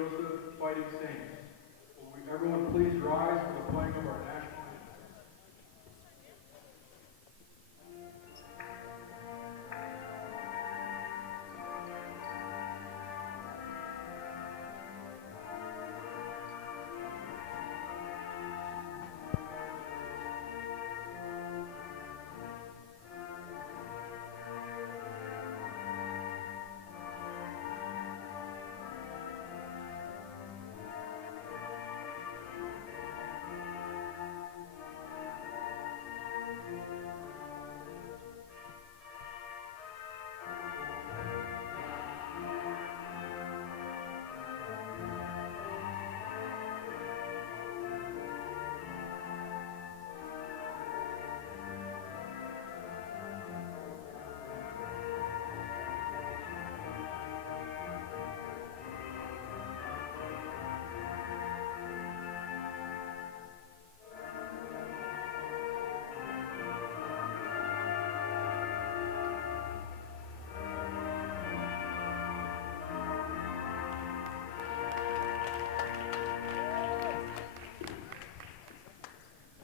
Joseph Fighting Saints. Will everyone please rise for the playing of our national anthem?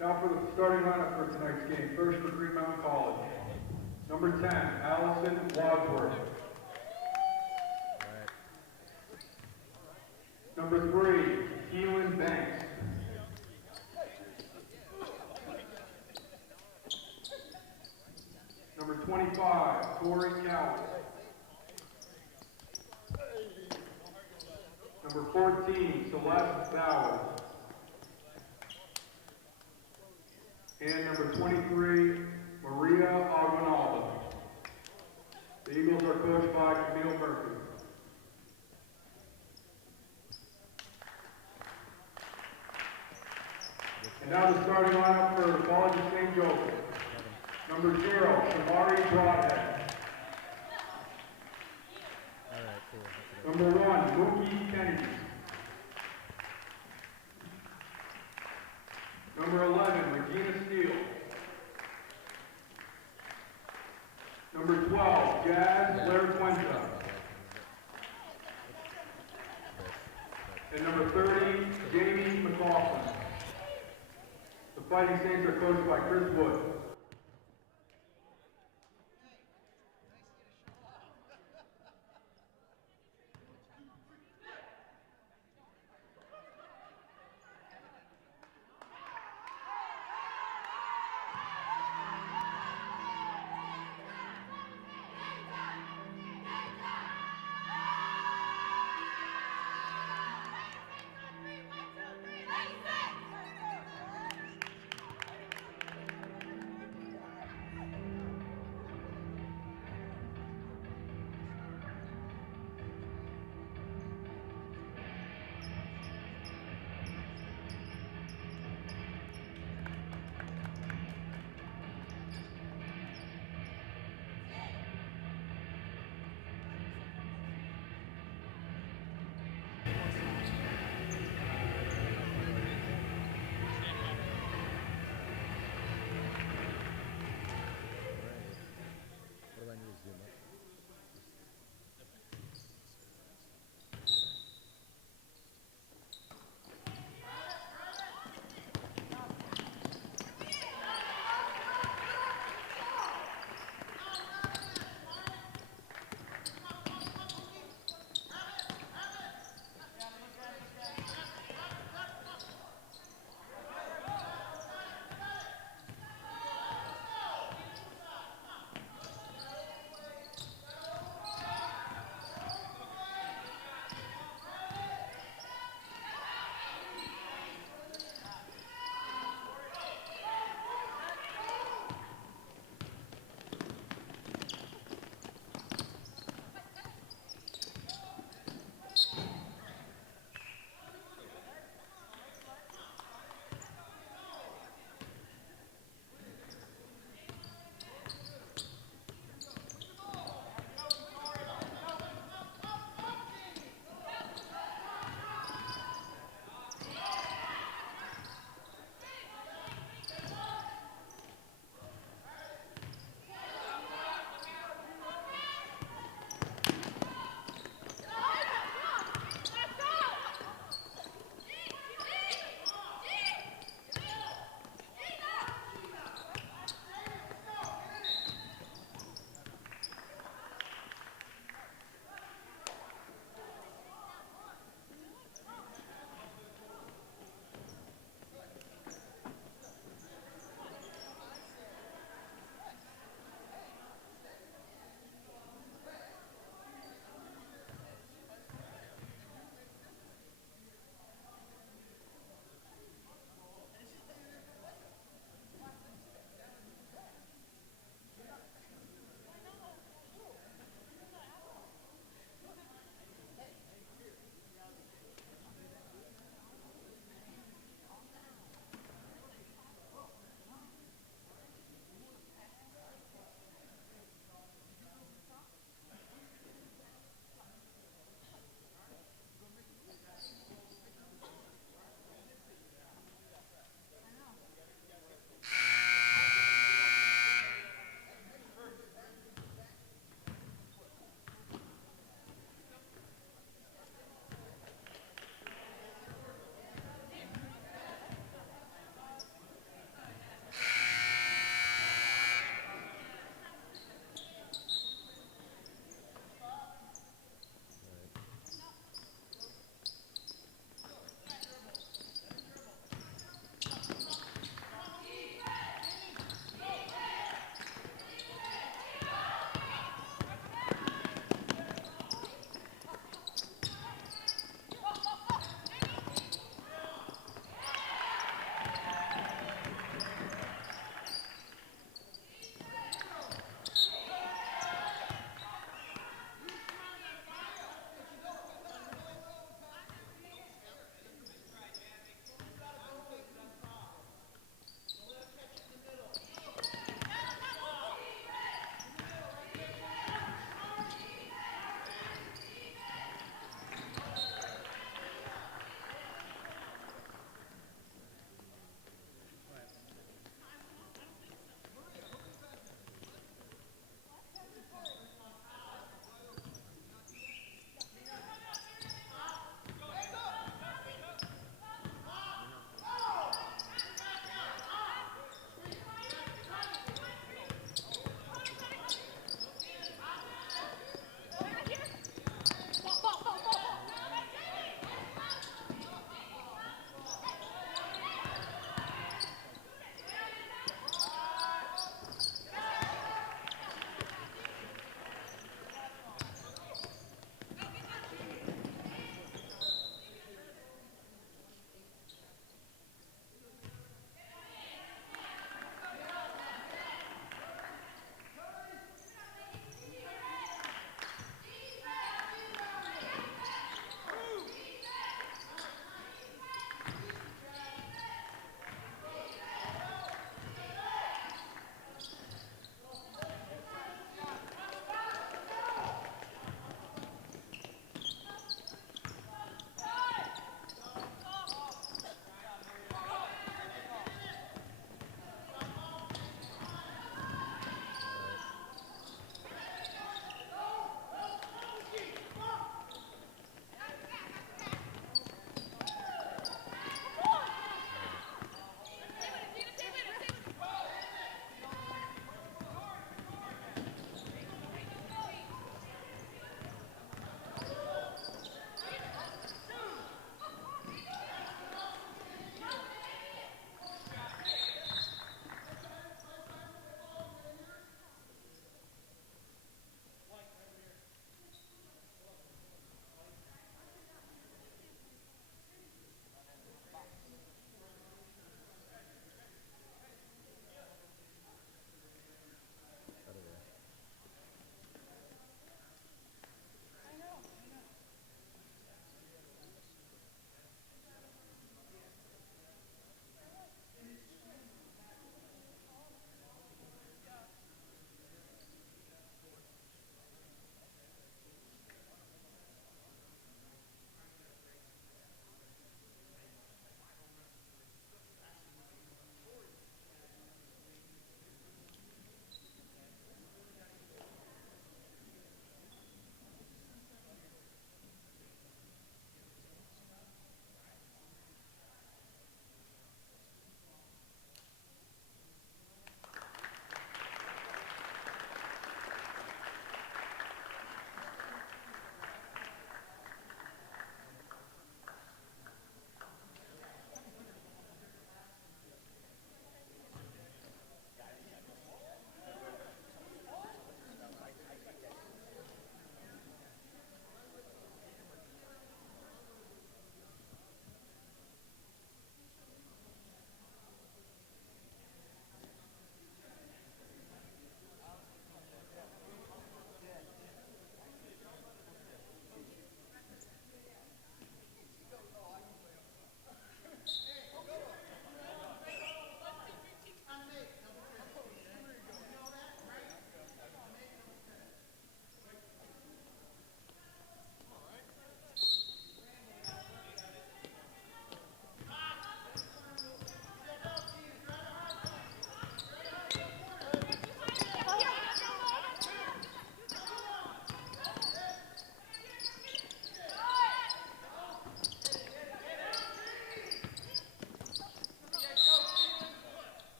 Now for the starting lineup for tonight's game. First for Green Mountain College. Number 10, Allison Wadsworth. Number 3, Keelan Banks. Number 25, Corey Cowles. Number 14, Celeste Bowers. And number 23, Maria Aguinaldo. The Eagles are coached by Camille Murphy. And now the starting lineup for the College of St. Joseph. Number 0, Shamari Broadhead. Number 1, Mookie Kennedy. Number 11, Regina Steele. Number 12, Jazz Larequenta. And number 30, Jamie McLaughlin. The Fighting Saints are coached by Chris Wood.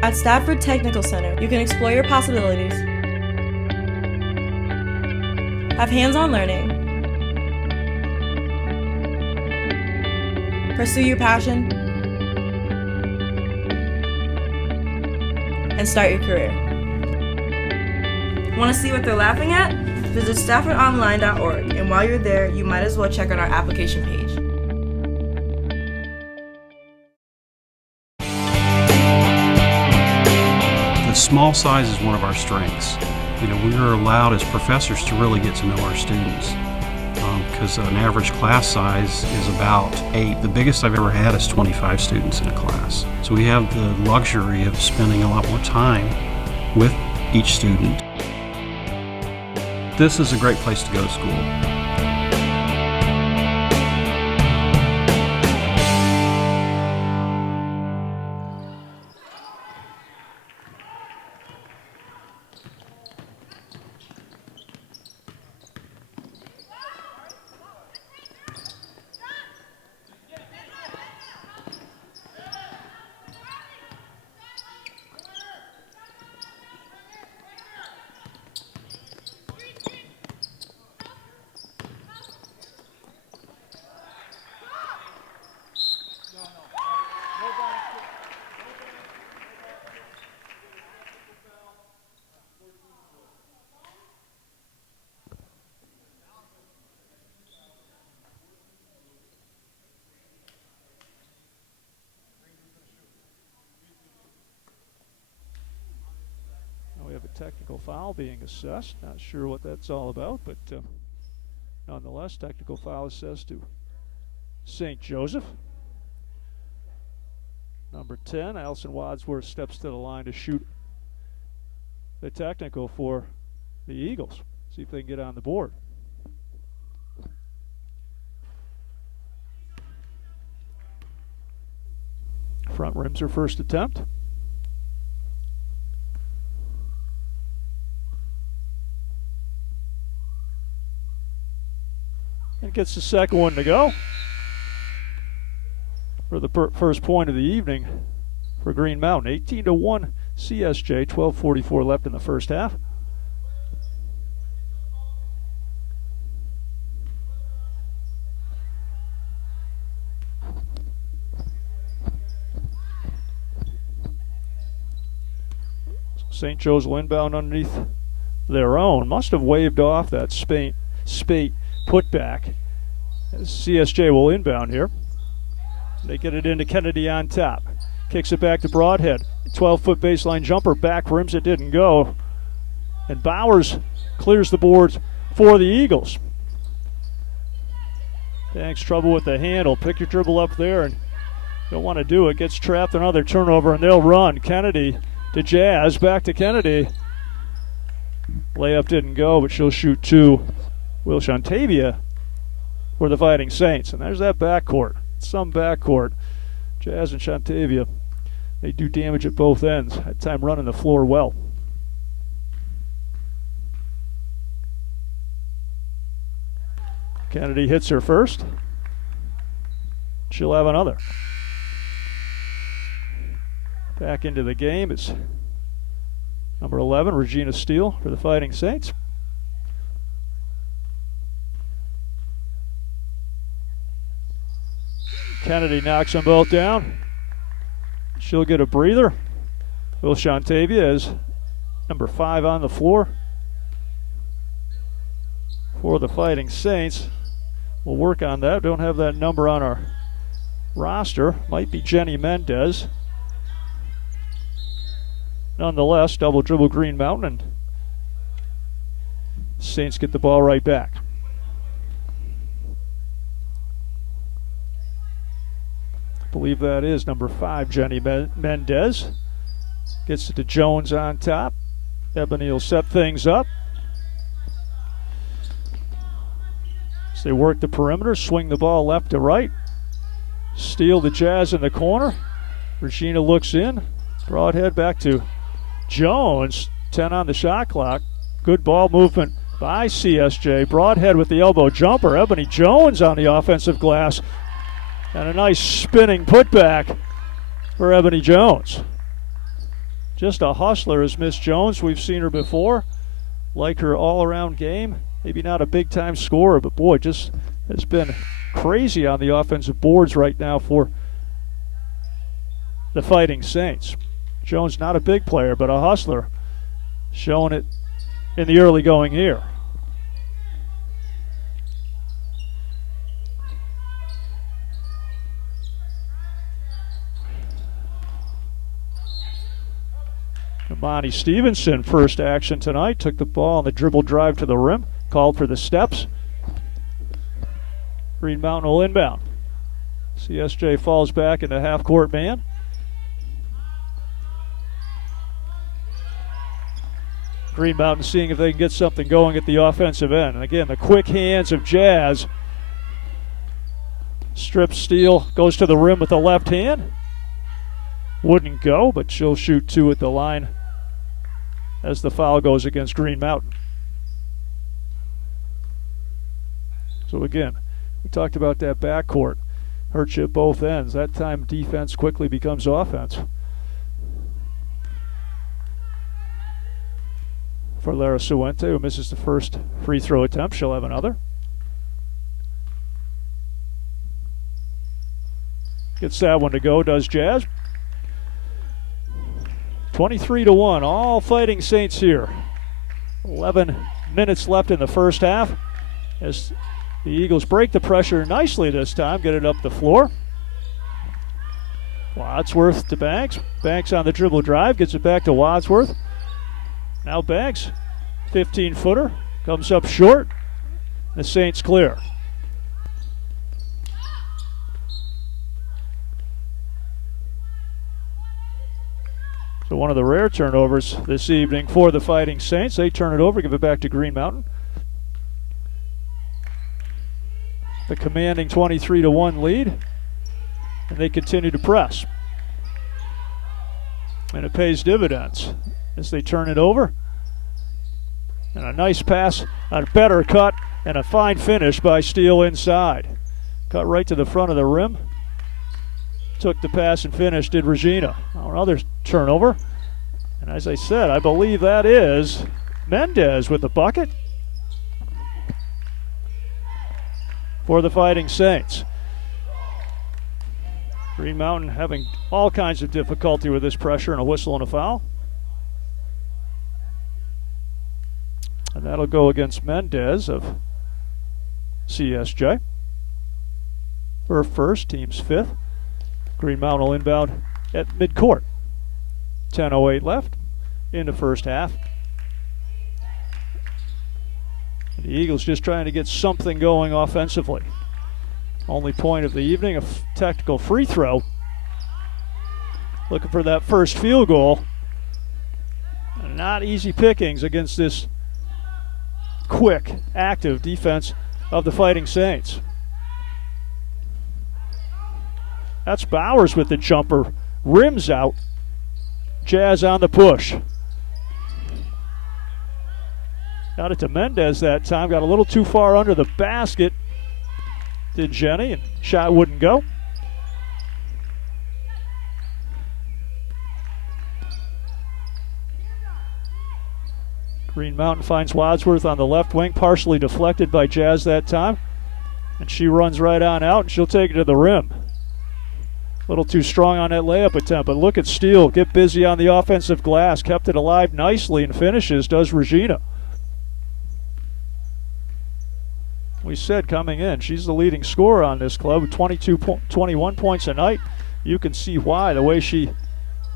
At Stafford Technical Center, you can explore your possibilities, have hands-on learning, pursue your passion, and start your career. Want to see what they're laughing at? Visit staffordonline.org, and while you're there, you might as well check out our application page. The small size is one of our strengths. We are allowed as professors to really get to know our students because an average class size is about 8. The biggest I've ever had is 25 students in a class. So we have the luxury of spending a lot more time with each student. This is a great place to go to school. We have a technical foul being assessed. Not sure what that's all about, but nonetheless, technical foul assessed to St. Joseph. Number 10, Allison Wadsworth steps to the line to shoot the technical for the Eagles. See if they can get on the board. Front rim's her first attempt. And gets the second one to go for the first point of the evening for Green Mountain. 18-1 CSJ, 12:44 left in the first half. St. Joe's will inbound underneath their own. Must have waved off that spate putback. CSJ will inbound here. They get it into Kennedy on top. Kicks it back to Broadhead. 12-foot baseline jumper, back rims, it didn't go. And Bowers clears the boards for the Eagles. Thanks, trouble with the handle. Pick your dribble up there and don't want to do it. Gets trapped, another turnover, and they'll run. Kennedy to Jazz, back to Kennedy. Layup didn't go, but she'll shoot two. Will Shantavia for the Fighting Saints. And there's that backcourt. Some backcourt. Jazz and Shantavia, they do damage at both ends. Had time running the floor well. Kennedy hits her first. She'll have another. Back into the game is number 11, Regina Steele for the Fighting Saints. Kennedy knocks them both down. She'll get a breather. Will Shantavia is number 5 on the floor for the Fighting Saints. We'll work on that. Don't have that number on our roster. Might be Jenny Mendez. Nonetheless, double dribble Green Mountain, and Saints get the ball right back. I believe that is number 5, Jenny Mendez. Gets it to Jones on top. Ebony will set things up. As they work the perimeter, swing the ball left to right. Steal the Jazz in the corner. Regina looks in. Broadhead back to Jones. 10 on the shot clock. Good ball movement by CSJ. Broadhead with the elbow jumper. Ebony Jones on the offensive glass. And a nice spinning putback for Ebony Jones. Just a hustler is Miss Jones. We've seen her before. Like her all-around game. Maybe not a big-time scorer, but boy, just has been crazy on the offensive boards right now for the Fighting Saints. Jones not a big player, but a hustler, showing it in the early going here. Imani Stevenson, first action tonight, took the ball on the dribble drive to the rim, called for the steps. Green Mountain will inbound. CSJ falls back into half-court man. Green Mountain seeing if they can get something going at the offensive end. And again, the quick hands of Jazz. Strip steal, goes to the rim with the left hand. Wouldn't go, but she'll shoot 2 at the line as the foul goes against Green Mountain. So again, we talked about that backcourt. Hurts you at both ends. That time defense quickly becomes offense. For Lara Suente, who misses the first free throw attempt, she'll have another. Gets that one to go, does Jazz. 23-1, all Fighting Saints here. 11 minutes left in the first half as the Eagles break the pressure nicely this time, get it up the floor. Wadsworth to Banks. Banks on the dribble drive, gets it back to Wadsworth. Now Banks, 15-footer, comes up short. The Saints clear. So one of the rare turnovers this evening for the Fighting Saints. They turn it over, give it back to Green Mountain. The commanding 23-1 lead, and they continue to press. And it pays dividends as they turn it over. And a nice pass, a better cut, and a fine finish by Steele inside. Cut right to the front of the rim. Took the pass and finished, did Regina. Another turnover. And as I said, I believe that is Mendez with the bucket for the Fighting Saints. Green Mountain having all kinds of difficulty with this pressure, and a whistle and a foul. And that'll go against Mendez of CSJ. Her first, team's 5th. Green Mountain will inbound at midcourt. 10:08 left in the first half. And the Eagles just trying to get something going offensively. Only point of the evening, a tactical free throw. Looking for that first field goal. Not easy pickings against this quick, active defense of the Fighting Saints. That's Bowers with the jumper. Rims out. Jazz on the push. Got it to Mendez that time. Got a little too far under the basket. Did Jenny, and shot wouldn't go. Green Mountain finds Wadsworth on the left wing, partially deflected by Jazz that time. And she runs right on out, and she'll take it to the rim. A little too strong on that layup attempt, but look at Steele get busy on the offensive glass. Kept it alive nicely and finishes, does Regina. We said coming in, she's the leading scorer on this club, 21 points a night. You can see why, the way she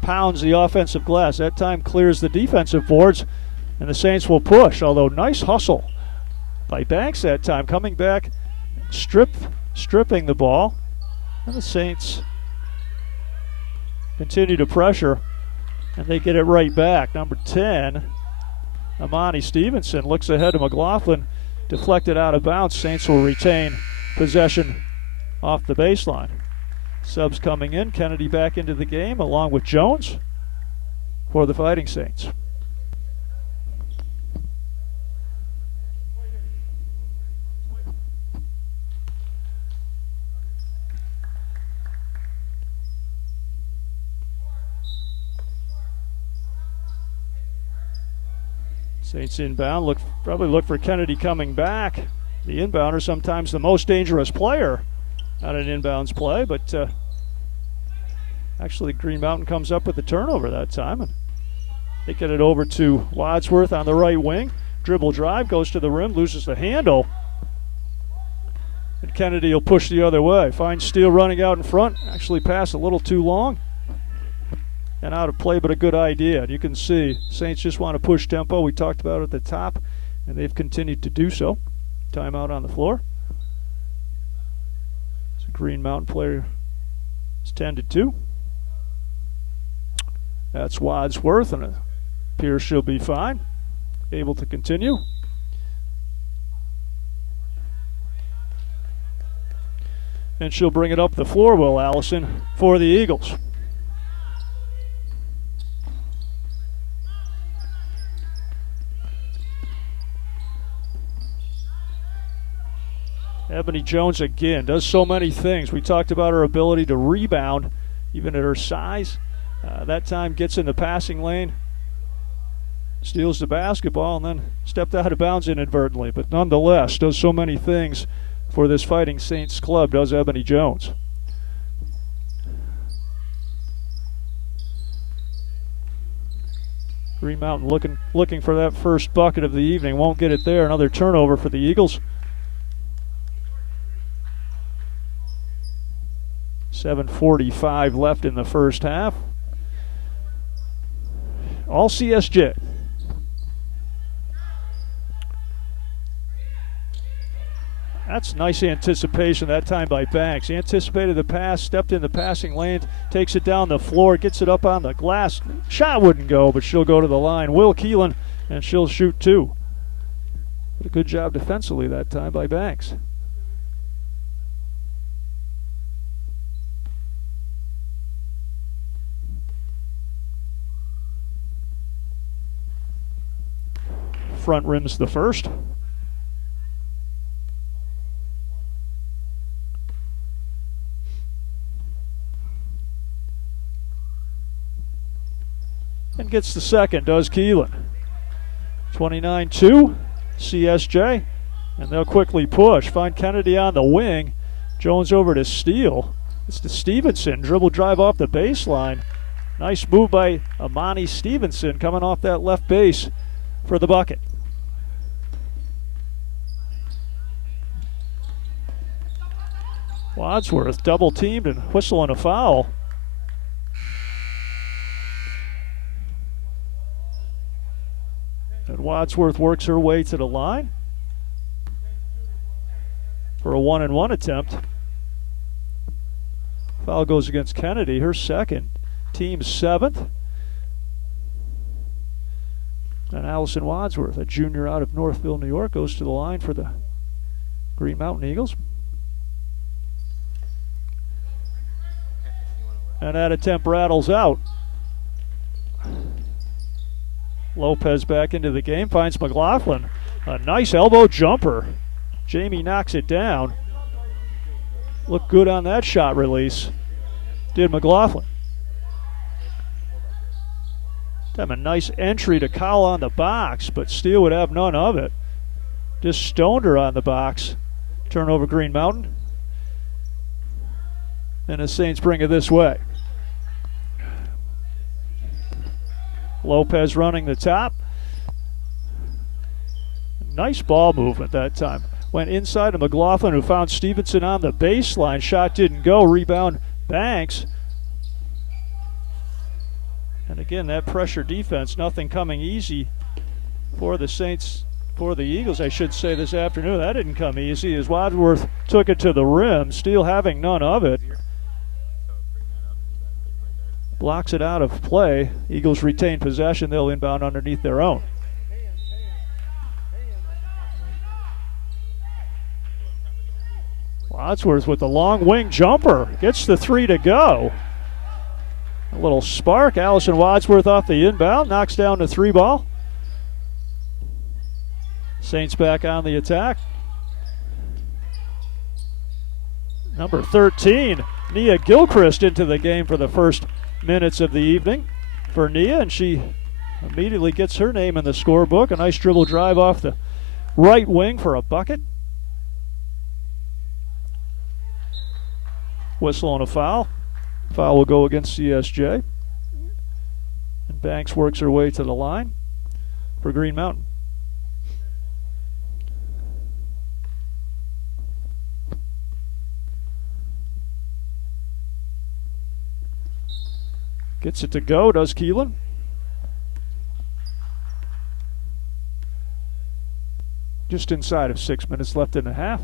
pounds the offensive glass. That time clears the defensive boards, and the Saints will push, although nice hustle by Banks that time, coming back, stripping the ball, and the Saints continue to pressure, and they get it right back. Number 10, Imani Stevenson, looks ahead to McLaughlin, deflected out of bounds. Saints will retain possession off the baseline. Subs coming in, Kennedy back into the game along with Jones for the Fighting Saints. Saints inbound. Probably look for Kennedy coming back. The inbounder, sometimes the most dangerous player on an inbounds play, but actually Green Mountain comes up with the turnover that time. And they get it over to Wadsworth on the right wing. Dribble drive, goes to the rim, loses the handle. And Kennedy will push the other way. Finds Steele running out in front. Actually passed a little too long. And out of play, but a good idea. And you can see Saints just want to push tempo. We talked about it at the top, and they've continued to do so. Timeout on the floor. So Green Mountain player is tended to. That's Wadsworth, and it appears she'll be fine. Able to continue. And she'll bring it up the floor, Will Allison, for the Eagles. Ebony Jones again does so many things. We talked about her ability to rebound, even at her size. That time gets in the passing lane, steals the basketball, and then stepped out of bounds inadvertently. But nonetheless, does so many things for this Fighting Saints club, does Ebony Jones. Green Mountain looking for that first bucket of the evening. Won't get it there. Another turnover for the Eagles. 7:45 left in the first half. All CSJ. That's nice anticipation that time by Banks. He anticipated the pass, stepped in the passing lane, takes it down the floor, gets it up on the glass. Shot wouldn't go, but she'll go to the line. Will Keelan, and she'll shoot two. But a good job defensively that time by Banks. Front rim's the first. And gets the second, does Keelan. 29-2, CSJ. And they'll quickly push. Find Kennedy on the wing. Jones over to Steele. It's to Stevenson. Dribble drive off the baseline. Nice move by Amani Stevenson coming off that left base for the bucket. Wadsworth double teamed and whistling a foul. And Wadsworth works her way to the line for a 1-and-1 attempt. Foul goes against Kennedy, her second, team seventh. And Allison Wadsworth, a junior out of Northville, New York, goes to the line for the Green Mountain Eagles. And that attempt rattles out. Lopez back into the game, finds McLaughlin. A nice elbow jumper. Jamie knocks it down. Looked good on that shot release. Did McLaughlin. Have a nice entry to Kyle on the box, but Steele would have none of it. Just stoned her on the box. Turnover Green Mountain. And the Saints bring it this way. Lopez running the top. Nice ball movement that time. Went inside to McLaughlin, who found Stevenson on the baseline. Shot didn't go. Rebound Banks. And again, that pressure defense, nothing coming easy for the Saints, for the Eagles, I should say, this afternoon. That didn't come easy as Wadsworth took it to the rim. Steele having none of it. Blocks it out of play. Eagles retain possession. They'll inbound underneath their own. Wadsworth with the long wing jumper. Gets the three to go. A little spark. Allison Wadsworth off the inbound. Knocks down the three ball. Saints back on the attack. Number 13, Nia Gilchrist into the game for the first minutes of the evening for Nia, and she immediately gets her name in the scorebook. A nice dribble drive off the right wing for a bucket. Whistle and a foul. Foul will go against CSJ. And Banks works her way to the line for Green Mountain. Gets it to go, does Keelan. Just inside of 6 minutes left in the half.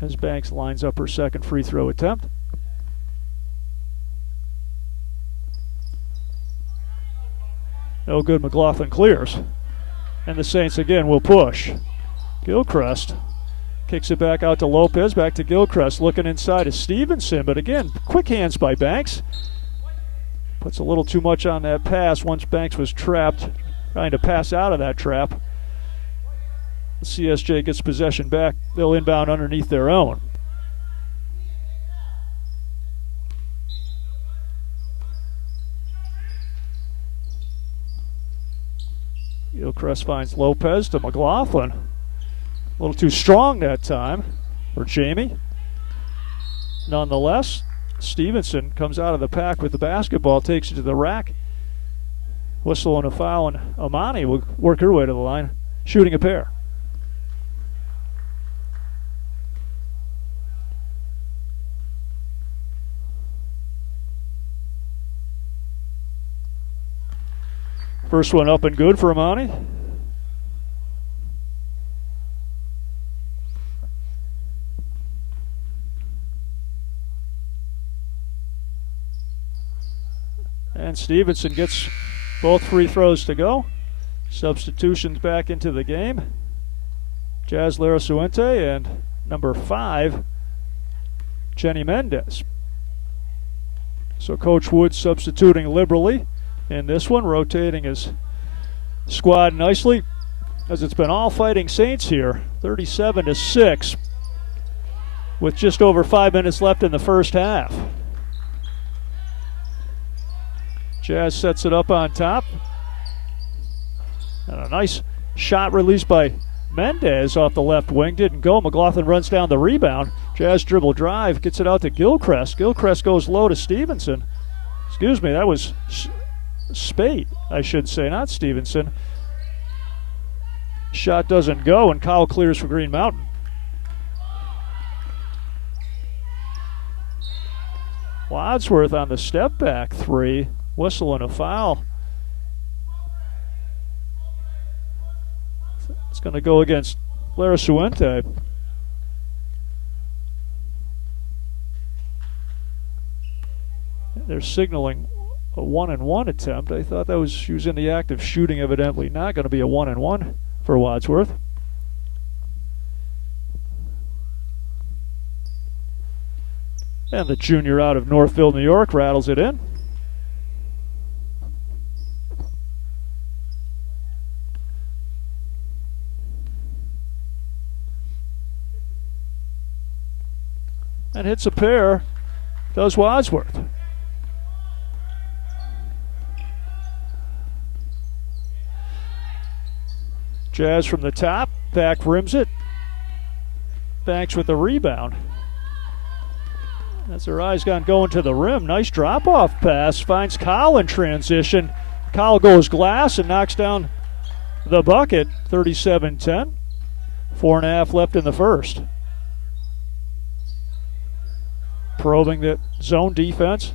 As Banks lines up her second free throw attempt. No good, McLaughlin clears. And the Saints again will push. Gilchrist kicks it back out to Lopez, back to Gilchrist, looking inside of Stevenson, but again, quick hands by Banks. Puts a little too much on that pass once Banks was trapped, trying to pass out of that trap. CSJ gets possession back. They'll inbound underneath their own. Gilchrist finds Lopez to McLaughlin. A little too strong that time for Jamie. Nonetheless, Stevenson comes out of the pack with the basketball, takes it to the rack. Whistle and a foul, and Amani will work her way to the line, shooting a pair. First one up and good for Amani. And Stevenson gets both free throws to go. Substitutions back into the game. Jazz Larasuente and number 5, Jenny Mendez. So Coach Wood substituting liberally in this one, rotating his squad nicely, as it's been all Fighting Saints here. 37-6 with just over 5 minutes left in the first half. Jazz sets it up on top. And a nice shot released by Mendez off the left wing. Didn't go. McLaughlin runs down the rebound. Jazz dribble drive. Gets it out to Gilchrist. Gilchrist goes low to Stevenson. Excuse me, that was Spate, I should say, not Stevenson. Shot doesn't go, and Kyle clears for Green Mountain. Wadsworth on the step back three. Whistle and a foul. It's going to go against Larasuente. They're signaling a 1-and-1 attempt. I thought that was, she was in the act of shooting, evidently not going to be a 1-and-1 for Wadsworth. And the junior out of Northville, New York, rattles it in. And hits a pair, does Wadsworth. Jazz from the top, back rims it. Banks with the rebound. As their eyes going to the rim, nice drop-off pass, finds Kyle in transition. Kyle goes glass and knocks down the bucket, 37-10. 4.5 left in the first. Probing the zone defense.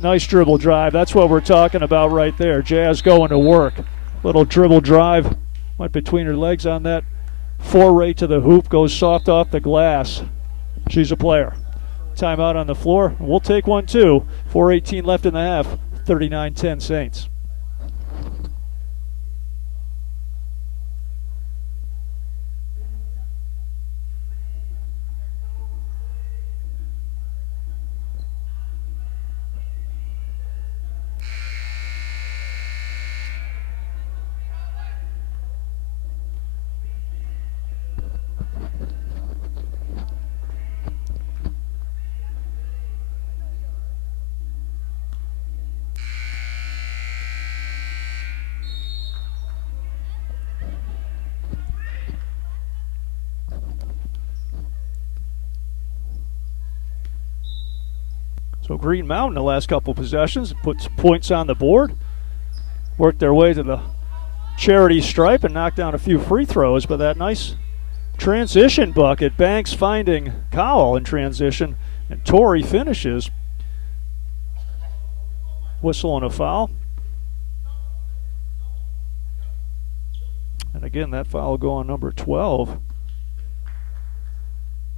Nice dribble drive. That's what we're talking about right there. Jazz going to work. Little dribble drive. Went between her legs on that foray to the hoop. Goes soft off the glass. She's a player. Timeout on the floor. We'll take one too. 4:18 left in the half. 39-10 Saints. So Green Mountain, the last couple possessions, puts points on the board, worked their way to the charity stripe and knocked down a few free throws, but that nice transition bucket, Banks finding Cowell in transition, and Torrey finishes. Whistle and a foul. And again, that foul will go on number 12.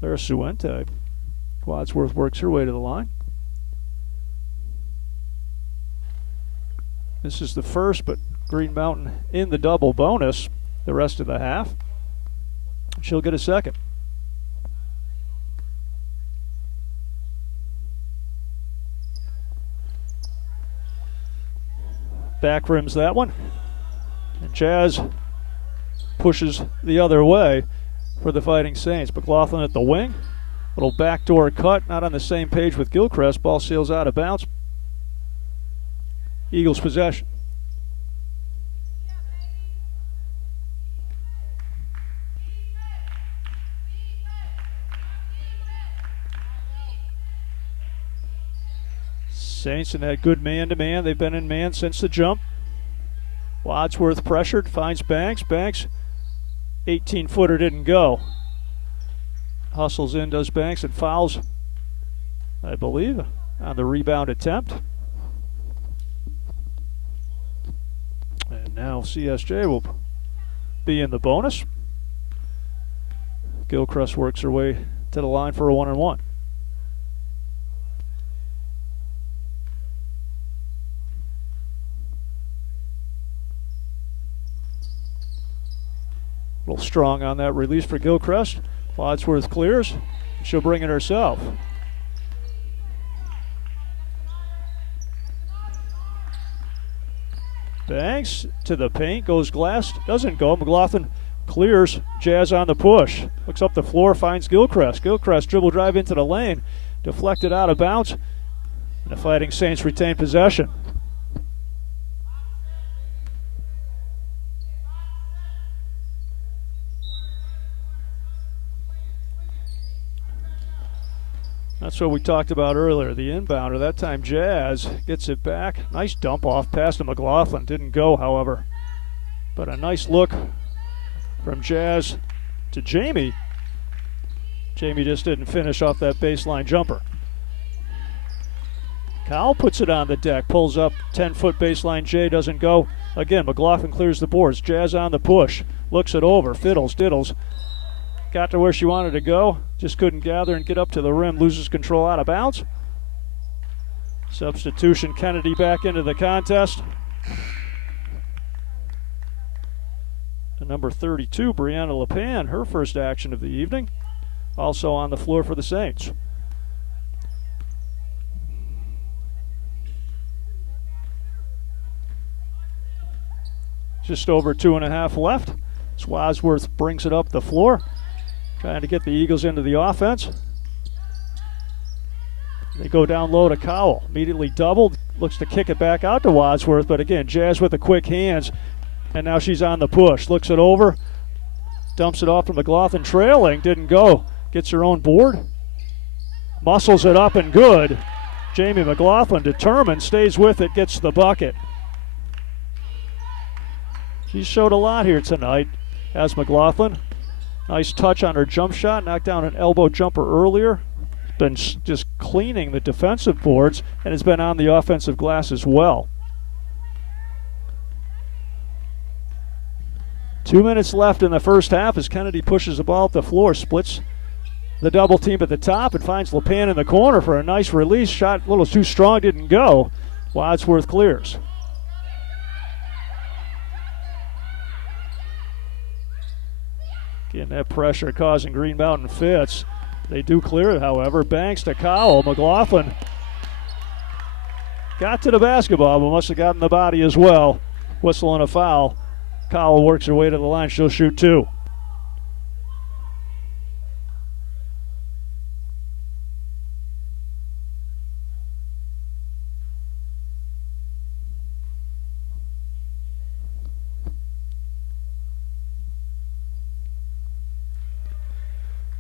There's Suente. Wadsworth works her way to the line. This is the first, but Green Mountain in the double bonus the rest of the half. She'll get a second. Back rims that one. And Jazz pushes the other way for the Fighting Saints. McLaughlin at the wing. Little backdoor cut, not on the same page with Gilchrist. Ball sails out of bounds. Eagles possession. Saints in that good man-to-man. They've been in man since the jump. Wadsworth pressured, finds Banks. Banks, 18-footer didn't go. Hustles in, does Banks, and fouls, I believe, on the rebound attempt. And now CSJ will be in the bonus. Gilchrist works her way to the line for a 1-and-1. A little strong on that release for Gilchrist. Wadsworth clears. She'll bring it herself. Banks to the paint, goes glass, doesn't go. McLaughlin clears, Jazz on the push. Looks up the floor, finds Gilchrist. Gilchrist dribble drive into the lane, deflected out of bounds. And the Fighting Saints retain possession. That's what we talked about earlier, the inbounder. That time Jazz gets it back. Nice dump off pass to McLaughlin. Didn't go, however. But a nice look from Jazz to Jamie. Jamie just didn't finish off that baseline jumper. Cowell puts it on the deck, pulls up 10-foot baseline. J doesn't go. Again, McLaughlin clears the boards. Jazz on the push. Looks it over. Fiddles, diddles. Got to where she wanted to go, just couldn't gather and get up to the rim, loses control out of bounds. Substitution, Kennedy back into the contest. And number 32, Brianna LePan, her first action of the evening, also on the floor for the Saints. Just over 2.5 left. Wadsworth brings it up the floor. Trying to get the Eagles into the offense. They go down low to Cowell. Immediately doubled. Looks to kick it back out to Wadsworth. But again, Jazz with the quick hands. And now she's on the push. Looks it over. Dumps it off to McLaughlin. Trailing. Didn't go. Gets her own board. Muscles it up and good. Jamie McLaughlin determined. Stays with it. Gets the bucket. She showed a lot here tonight as McLaughlin. Nice touch on her jump shot, knocked down an elbow jumper earlier. Been just cleaning the defensive boards and has been on the offensive glass as well. 2 minutes left in the first half as Kennedy pushes the ball up the floor, splits the double team at the top and finds LePan in the corner for a nice release. Shot a little too strong, didn't go. Wadsworth clears. Again, that pressure causing Green Mountain fits. They do clear it, however. Banks to Cowell. McLaughlin got to the basketball, but must have gotten the body as well. Whistle and a foul. Cowell works her way to the line. She'll shoot two.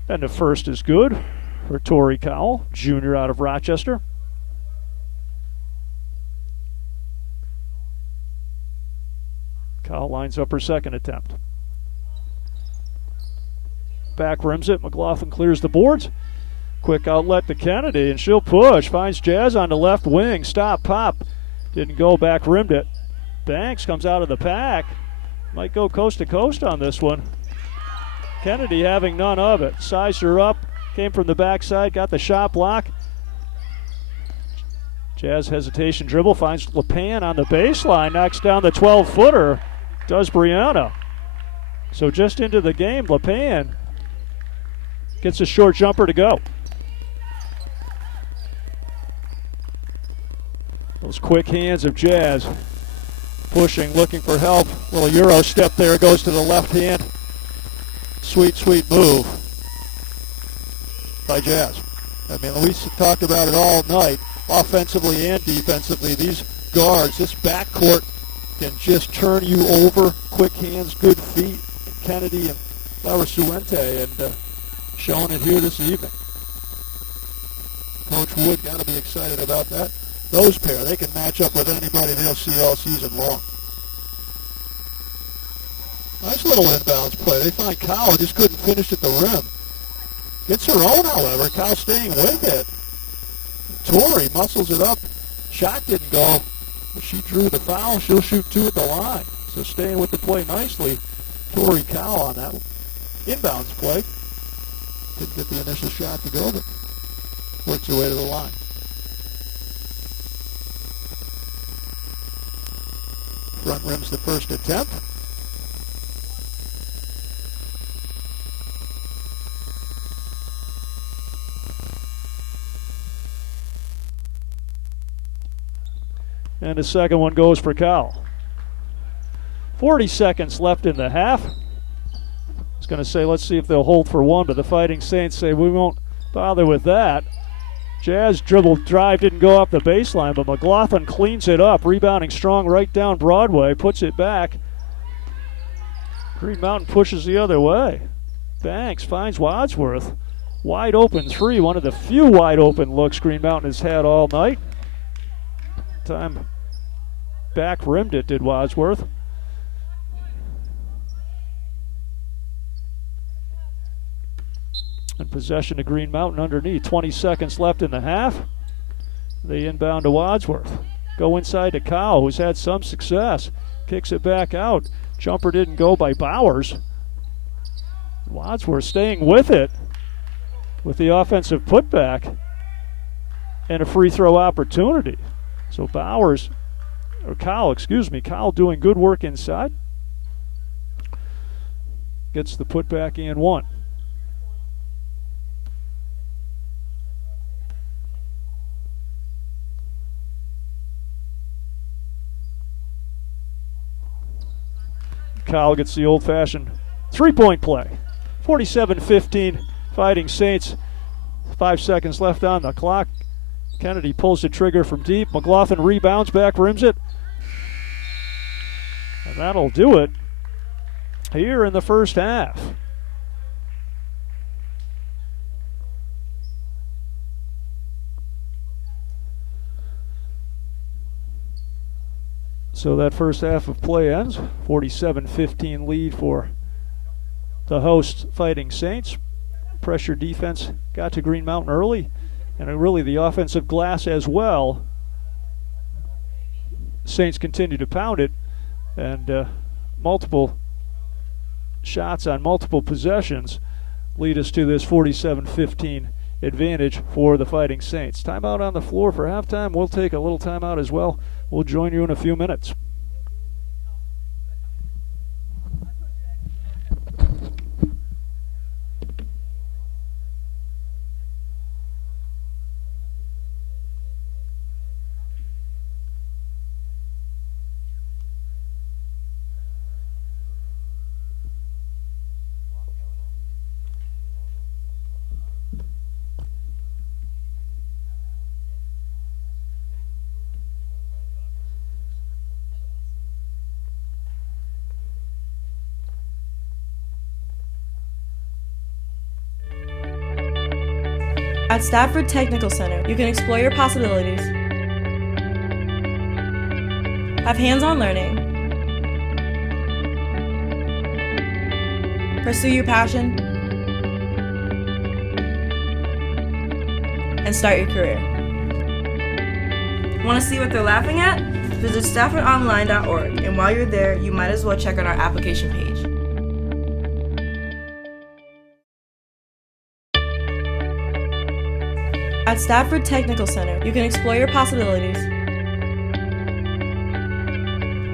And the first is good for Tori Cowell, junior out of Rochester. Kyle lines up her second attempt. Back rims it. McLaughlin clears the boards. Quick outlet to Kennedy, and she'll push. Finds Jazz on the left wing. Stop, pop. Didn't go, back rimmed it. Banks comes out of the pack. Might go coast to coast on this one. Kennedy having none of it. Sized her up. Came from the backside. Got the shot block. Jazz hesitation dribble. Finds LePan on the baseline. Knocks down the 12-footer. Does Brianna. So just into the game, LePan gets a short jumper to go. Those quick hands of Jazz. Pushing, looking for help. Little Euro step there, goes to the left hand. Sweet, sweet move by Jazz. I mean, we talked about it all night, offensively and defensively. These guards, this backcourt can just turn you over. Quick hands, good feet. Kennedy and Laura Suente, and showing it here this evening. Coach Wood got to be excited about that. Those pair, they can match up with anybody they'll see all season long. Nice little inbounds play. They find Kyle, just couldn't finish at the rim. Gets her own, however. Kyle staying with it. Tori muscles it up. Shot didn't go, but she drew the foul. She'll shoot 2 at the line. So staying with the play nicely. Tori Kyle on that inbounds play. Didn't get the initial shot to go, but works her way to the line. Front rims the first attempt. And the second one goes for Kyle. 40 seconds left in the half. I was going to say, let's see if they'll hold for one, but the Fighting Saints say we won't bother with that. Jazz dribble drive didn't go off the baseline, but McLaughlin cleans it up, rebounding strong right down Broadway, puts it back. Green Mountain pushes the other way. Banks finds Wadsworth. Wide open three, one of the few wide open looks Green Mountain has had all night. Time back rimmed it, did Wadsworth. And possession to Green Mountain underneath. 20 seconds left in the half. They inbound to Wadsworth. Go inside to Kyle, who's had some success. Kicks it back out. Jumper didn't go by Bowers. Wadsworth staying with it with the offensive putback and a free throw opportunity. So Kyle doing good work inside. Gets the putback and one. Kyle gets the old-fashioned three-point play. 47-15, Fighting Saints. 5 seconds left on the clock. Kennedy pulls the trigger from deep. McLaughlin rebounds, back rims it. And that'll do it here in the first half. So that first half of play ends. 47-15 lead for the host Fighting Saints. Pressure defense got to Green Mountain early, and really the offensive glass as well. Saints continue to pound it, and multiple shots on multiple possessions lead us to this 47-15 advantage for the Fighting Saints. Timeout on the floor for halftime. We'll take a little timeout as well. We'll join you in a few minutes. At Stafford Technical Center, you can explore your possibilities, have hands-on learning, Pursue your passion and start your career. Want to see what they're laughing at? Visit StaffordOnline.org, and while you're there, you might as well check out our application page. At Stafford Technical Center, you can explore your possibilities,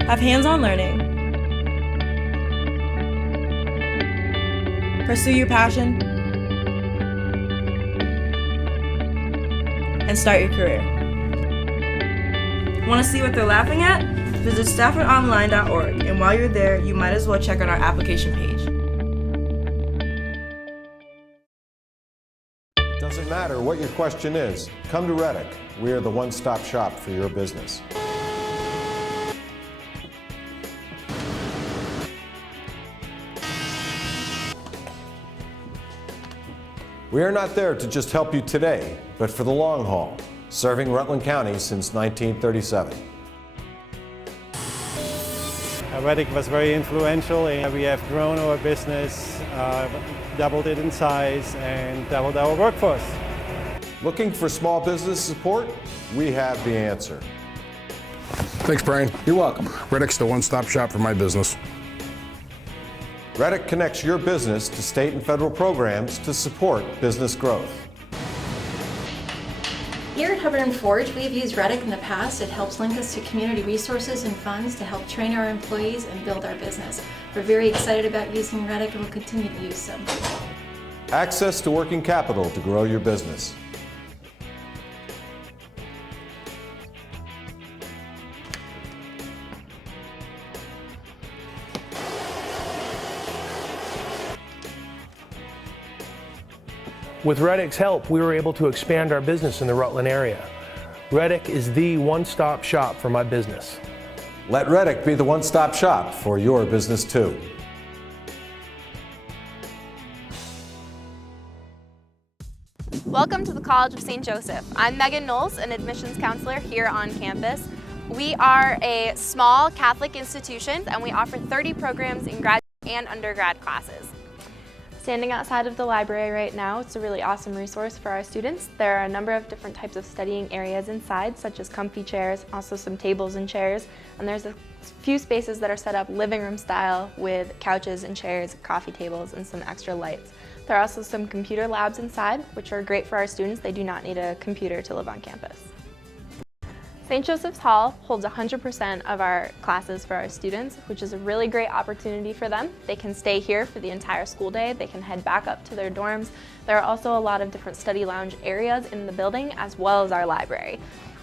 have hands-on learning, pursue your passion, and start your career. Want to see what they're laughing at? Visit StaffordOnline.org, and while you're there, you might as well check out our application page. Doesn't matter what your question is, come to Reddick. We are the one-stop shop for your business. We are not there to just help you today, but for the long haul, serving Rutland County since 1937. Reddick was very influential, and we have grown our business, doubled it in size, and doubled our workforce. Looking for small business support? We have the answer. Thanks, Brian. You're welcome. Reddick's the one-stop shop for my business. Reddick connects your business to state and federal programs to support business growth. Here at Hubbard & Forge, we have used Reddick in the past. It helps link us to community resources and funds to help train our employees and build our business. We're very excited about using Reddick and will continue to use so. Access to working capital to grow your business. With Reddick's help, we were able to expand our business in the Rutland area. Reddick is the one-stop shop for my business. Let Reddick be the one-stop shop for your business too. Welcome to the College of St. Joseph. I'm Megan Knowles, an admissions counselor here on campus. We are a small Catholic institution and we offer 30 programs in graduate and undergrad classes. Standing outside of the library right now, it's a really awesome resource for our students. There are a number of different types of studying areas inside, such as comfy chairs, also some tables and chairs, and there's a few spaces that are set up living room style with couches and chairs, coffee tables, and some extra lights. There are also some computer labs inside, which are great for our students. They do not need a computer to live on campus. St. Joseph's Hall holds 100% of our classes for our students, which is a really great opportunity for them. They can stay here for the entire school day. They can head back up to their dorms. There are also a lot of different study lounge areas in the building, as well as our library.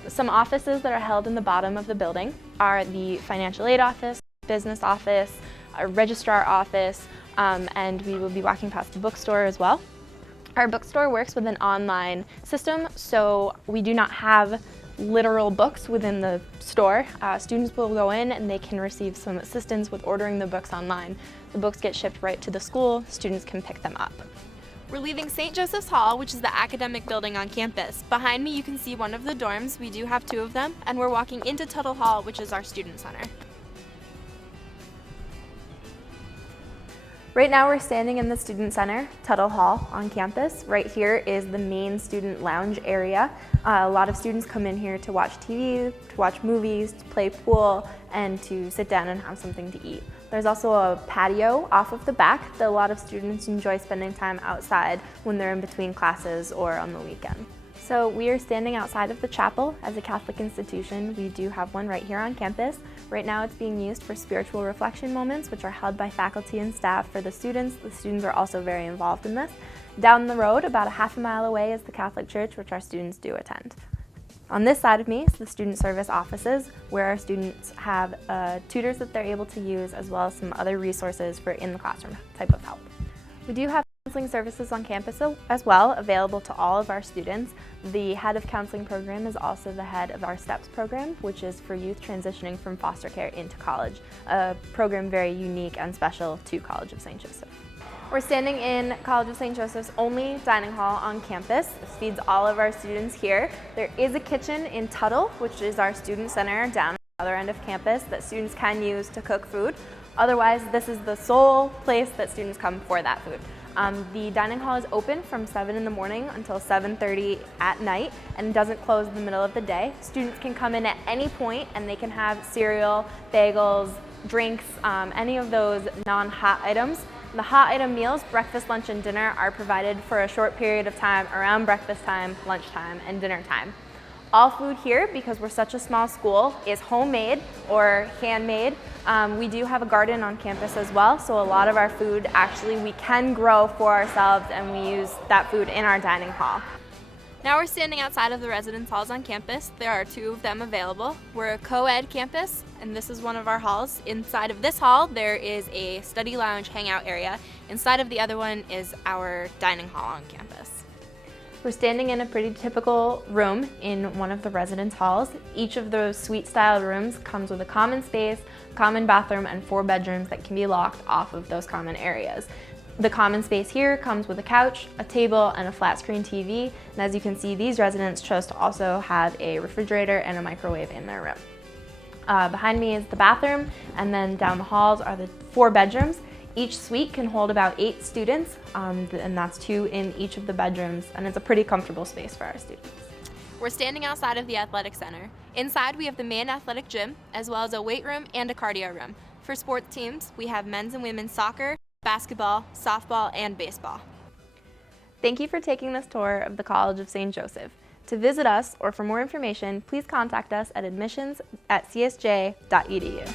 Some offices that are held in the bottom of the building are the financial aid office, business office, a registrar office, and we will be walking past the bookstore as well. Our bookstore works with an online system, so we do not have literal books within the store. Students will go in and they can receive some assistance with ordering the books online. The books get shipped right to the school. Students can pick them up. We're leaving St. Joseph's Hall, which is the academic building on campus. Behind me you can see one of the dorms. We do have two of them, and we're walking into Tuttle Hall, which is our student center. Right now we're standing in the Student Center, Tuttle Hall, on campus. Right here is the main student lounge area. A lot of students come in here to watch TV, to watch movies, to play pool, and to sit down and have something to eat. There's also a patio off of the back that a lot of students enjoy spending time outside when they're in between classes or on the weekend. So we are standing outside of the chapel. As a Catholic institution, we do have one right here on campus. Right now it's being used for spiritual reflection moments, which are held by faculty and staff for the students. The students are also very involved in this. Down the road, about a half a mile away, is the Catholic Church, which our students do attend. On this side of me is the student service offices, where our students have tutors that they're able to use, as well as some other resources for in the classroom type of help. We do have counseling services on campus as well, available to all of our students. The head of counseling program is also the head of our STEPS program, which is for youth transitioning from foster care into college, a program very unique and special to College of St. Joseph. We're standing in College of St. Joseph's only dining hall on campus. This feeds all of our students here. There is a kitchen in Tuttle, which is our student center down at the other end of campus that students can use to cook food. Otherwise, this is the sole place that students come for that food. The dining hall is open from 7 in the morning until 7:30 at night and doesn't close in the middle of the day. Students can come in at any point and they can have cereal, bagels, drinks, any of those non-hot items. The hot item meals, breakfast, lunch, and dinner are provided for a short period of time around breakfast time, lunchtime, and dinner time. All food here, because we're such a small school, is homemade or handmade. We do have a garden on campus as well, so a lot of our food actually we can grow for ourselves, and we use that food in our dining hall. Now we're standing outside of the residence halls on campus. There are 2 of them available. We're a co-ed campus, and this is one of our halls. Inside of this hall, there is a study lounge hangout area. Inside of the other one is our dining hall on campus. We're standing in a pretty typical room in one of the residence halls. Each of those suite-style rooms comes with a common space, common bathroom, and 4 bedrooms that can be locked off of those common areas. The common space here comes with a couch, a table, and a flat screen TV. And as you can see, these residents chose to also have a refrigerator and a microwave in their room. Behind me is the bathroom, and then down the halls are the 4 bedrooms. Each suite can hold about 8 students, and that's 2 in each of the bedrooms, and it's a pretty comfortable space for our students. We're standing outside of the athletic center. Inside we have the main athletic gym, as well as a weight room and a cardio room. For sports teams, we have men's and women's soccer, basketball, softball, and baseball. Thank you for taking this tour of the College of St. Joseph. To visit us or for more information, please contact us at admissions@csj.edu.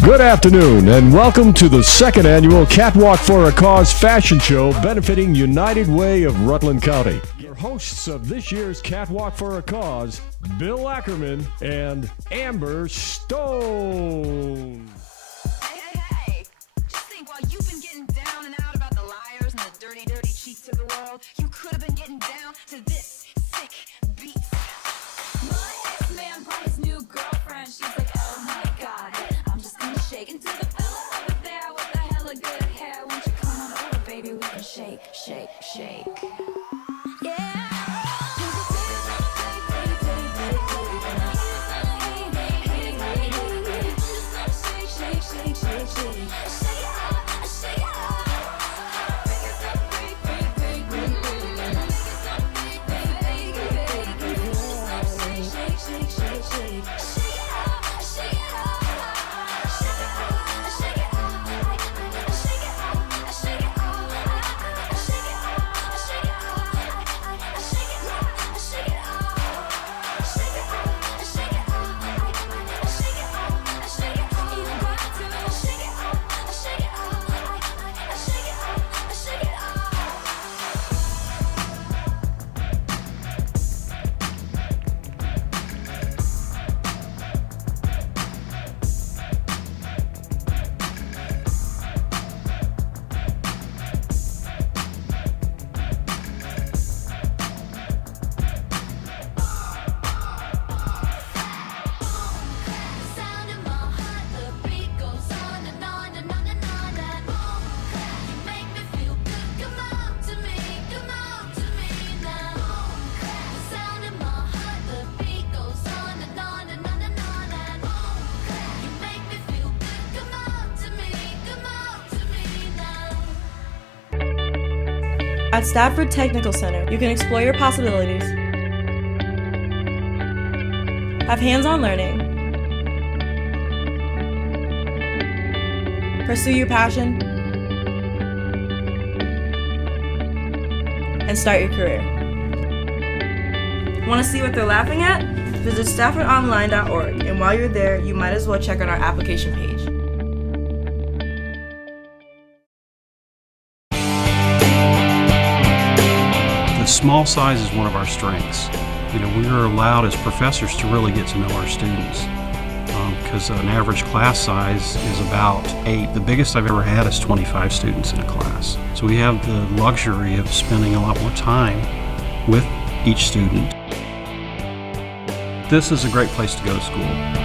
Good afternoon and welcome to the 2nd annual Catwalk for a Cause fashion show benefiting United Way of Rutland County. Your hosts of this year's Catwalk for a Cause, Bill Ackerman and Amber Stone. Hey, just think while you've been getting down and out about the liars and the dirty, dirty cheats of the world, you could have been getting down to this sick beat. My ex-man brought his new girlfriend, she's like, oh my god, I'm just gonna shake into the fella over there with the hella good hair. Won't you come on over, baby, we can shake, shake, shake. Yeah. At Stafford Technical Center, you can explore your possibilities, have hands-on learning, pursue your passion, and start your career. Want to see what they're laughing at? Visit StaffordOnline.org, and while you're there, you might as well check out our application page. The small size is one of our strengths. We are allowed as professors to really get to know our students because an average class size is about 8. The biggest I've ever had is 25 students in a class. So we have the luxury of spending a lot more time with each student. This is a great place to go to school.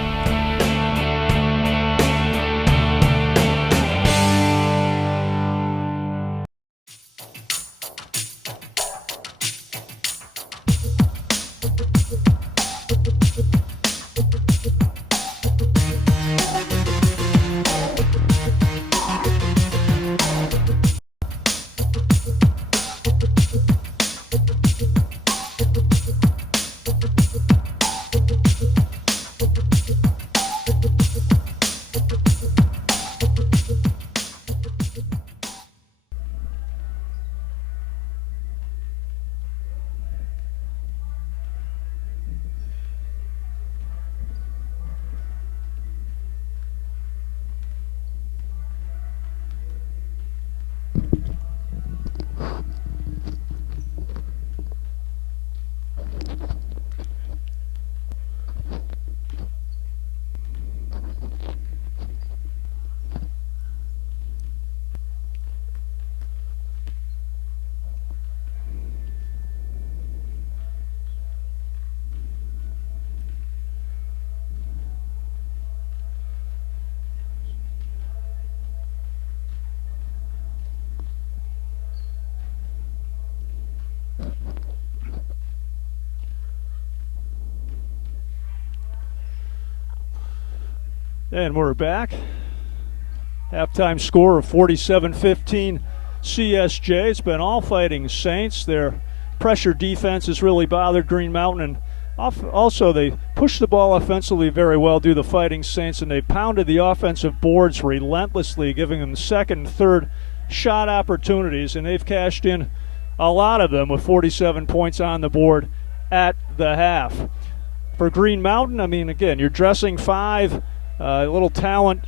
And we're back. Halftime score of 47-15 CSJ. It's been all Fighting Saints. Their pressure defense has really bothered Green Mountain. And also, they pushed the ball offensively very well, do the Fighting Saints, and they pounded the offensive boards relentlessly, giving them second and third shot opportunities, and they've cashed in a lot of them with 47 points on the board at the half. For Green Mountain, I mean, again, you're dressing 5. A little talent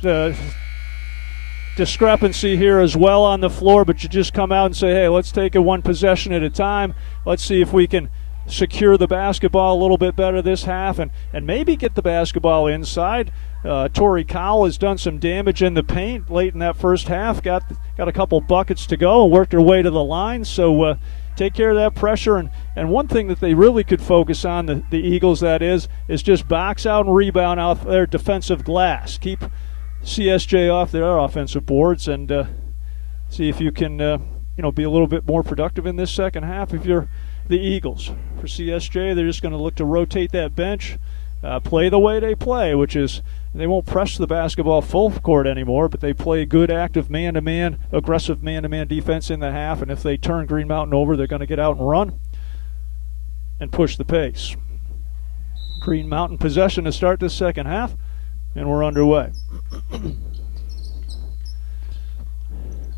discrepancy here as well on the floor, but you just come out and say, hey, let's take it one possession at a time. Let's see if we can secure the basketball a little bit better this half and maybe get the basketball inside. Torrey Cowell has done some damage in the paint late in that first half, got a couple buckets to go and worked her way to the line. So take care of that pressure. And one thing that they really could focus on, the Eagles, that is just box out and rebound out their defensive glass. Keep CSJ off their offensive boards and see if you can be a little bit more productive in this second half if you're the Eagles. For CSJ, they're just going to look to rotate that bench, play the way they play, which is they won't press the basketball full court anymore, but they play good, active man-to-man, aggressive man-to-man defense in the half, and if they turn Green Mountain over, they're going to get out and run and push the pace. Green Mountain possession to start this second half, and we're underway.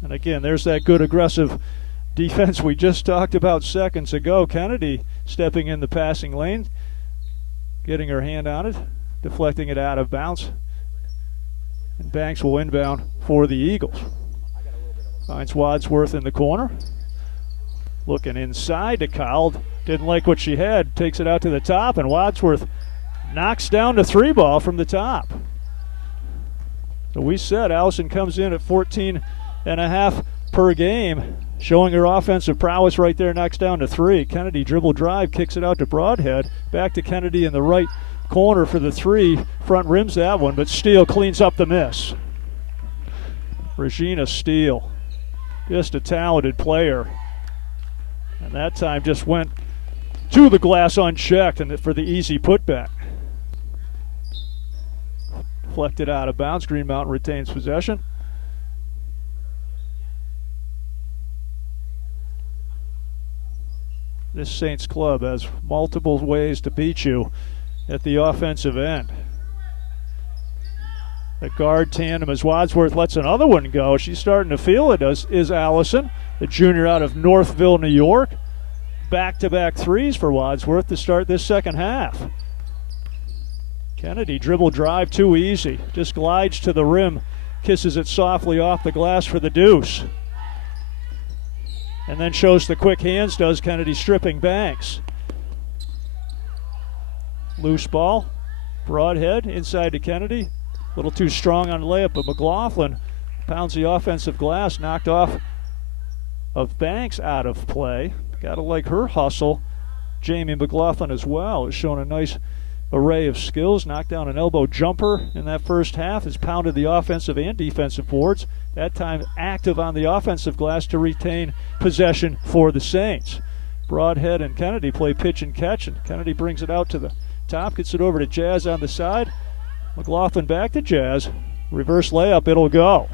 And again, there's that good aggressive defense we just talked about seconds ago. Kennedy stepping in the passing lane, getting her hand on it, deflecting it out of bounds. And Banks will inbound for the Eagles. Finds Wadsworth in the corner. Looking inside to Kyle. Didn't like what she had. Takes it out to the top, and Wadsworth knocks down the 3-ball from the top. So we said Allison comes in at 14.5 per game, showing her offensive prowess right there, knocks down to 3. Kennedy dribble drive, kicks it out to Broadhead. Back to Kennedy in the right corner for the 3. Front rims that one, but Steele cleans up the miss. Regina Steele, just a talented player. And that time just went to the glass unchecked and for the easy putback. Deflected out of bounds. Green Mountain retains possession. This Saints club has multiple ways to beat you at the offensive end. The guard tandem as Wadsworth lets another one go. She's starting to feel it, as is Allison, the junior out of Northville, New York. Back-to-back threes for Wadsworth to start this second half. Kennedy dribble drive too easy. Just glides to the rim, kisses it softly off the glass for the deuce. And then shows the quick hands, does Kennedy, stripping Banks. Loose ball, Broadhead inside to Kennedy. A little too strong on the layup, but McLaughlin pounds the offensive glass, knocked off of Banks out of play. Gotta like her hustle. Jamie McLaughlin as well has shown a nice array of skills. Knocked down an elbow jumper in that first half. Has pounded the offensive and defensive boards. That time active on the offensive glass to retain possession for the Saints. Broadhead and Kennedy play pitch and catch, and Kennedy brings it out to the top, gets it over to Jazz on the side. McLaughlin back to Jazz. Reverse layup, it'll go.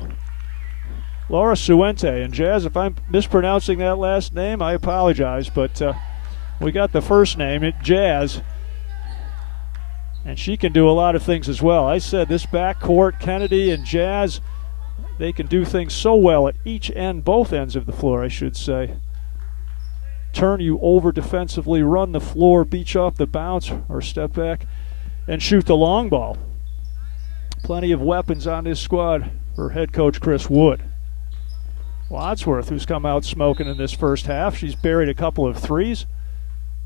Laura Suente. And Jazz, if I'm mispronouncing that last name, I apologize, but we got the first name, Jazz. And she can do a lot of things as well. I said this backcourt, Kennedy and Jazz, they can do things so well at each end, both ends of the floor, I should say. Turn you over defensively, run the floor, beat you off the bounce, or step back and shoot the long ball. Plenty of weapons on this squad for head coach Chris Wood. Wadsworth, who's come out smoking in this first half. She's buried a couple of threes.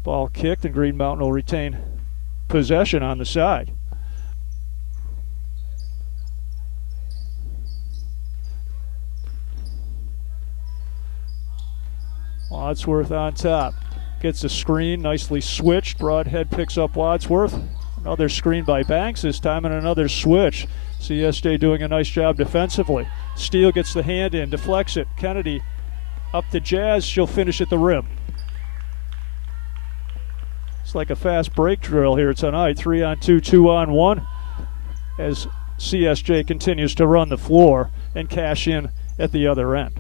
Ball kicked, and Green Mountain will retain possession on the side. Wadsworth on top. Gets a screen, nicely switched. Broadhead picks up Wadsworth. Another screen by Banks this time, and another switch. CSJ doing a nice job defensively. Steele gets the hand in, deflects it. Kennedy up to Jazz. She'll finish at the rim. It's like a fast break drill here tonight. 3-on-2, 2-on-1. As CSJ continues to run the floor and cash in at the other end.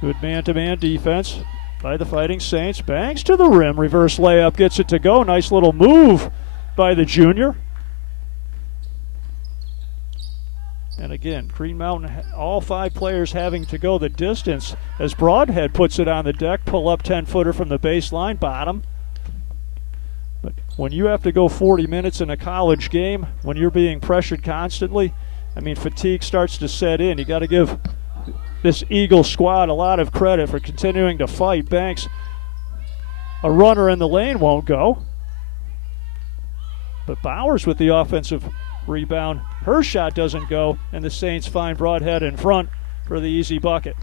Good man-to-man defense by the Fighting Saints. Banks to the rim. Reverse layup gets it to go. Nice little move by the junior. And again, Green Mountain, all 5 players having to go the distance as Broadhead puts it on the deck. Pull up 10-footer from the baseline, bottom. But when you have to go 40 minutes in a college game, when you're being pressured constantly, I mean, fatigue starts to set in. You got to give this Eagle squad a lot of credit for continuing to fight. Banks, a runner in the lane, won't go. But Bowers with the offensive rebound. Her shot doesn't go, and the Saints find Broadhead in front for the easy bucket.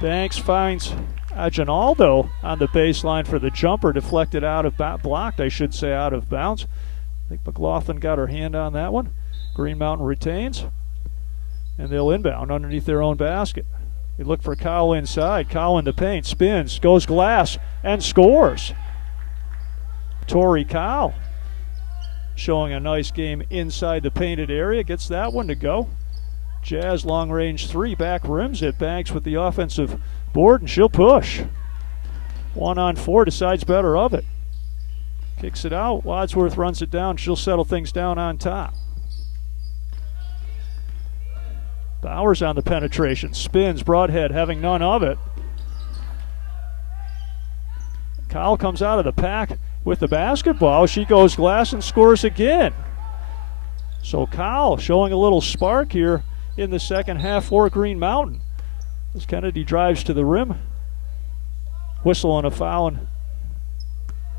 Banks finds Aginaldo on the baseline for the jumper, deflected out of blocked, I should say, out of bounds. I think McLaughlin got her hand on that one. Green Mountain retains, and they'll inbound underneath their own basket. They look for Kyle inside. Kyle in the paint, spins, goes glass, and scores. Tori Kyle showing a nice game inside the painted area, gets that one to go. Jazz long-range 3, back rims it. Banks with the offensive board, and she'll push. 1-on-4, decides better of it. Kicks it out. Wadsworth runs it down. She'll settle things down on top. Bowers on the penetration. Spins. Broadhead having none of it. Kyle comes out of the pack with the basketball. She goes glass and scores again. So Kyle showing a little spark here in the second half for Green Mountain. As Kennedy drives to the rim. Whistle and a foul, and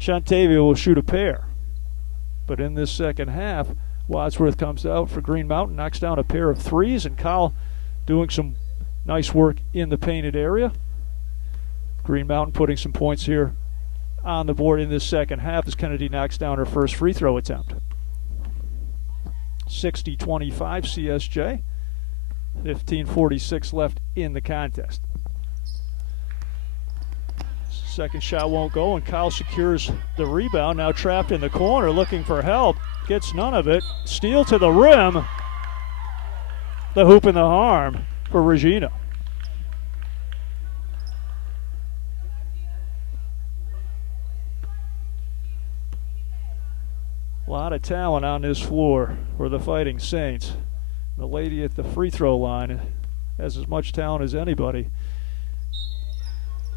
Shantavia will shoot a pair. But in this second half, Wadsworth comes out for Green Mountain, knocks down a pair of threes, and Kyle doing some nice work in the painted area. Green Mountain putting some points here on the board in this second half as Kennedy knocks down her first free throw attempt. 60-25 CSJ. 15:46 left in the contest. Second shot won't go, and Kyle secures the rebound. Now trapped in the corner, looking for help. Gets none of it. Steal to the rim. The hoop and the harm for Regina. A lot of talent on this floor for the Fighting Saints. The lady at the free throw line has as much talent as anybody.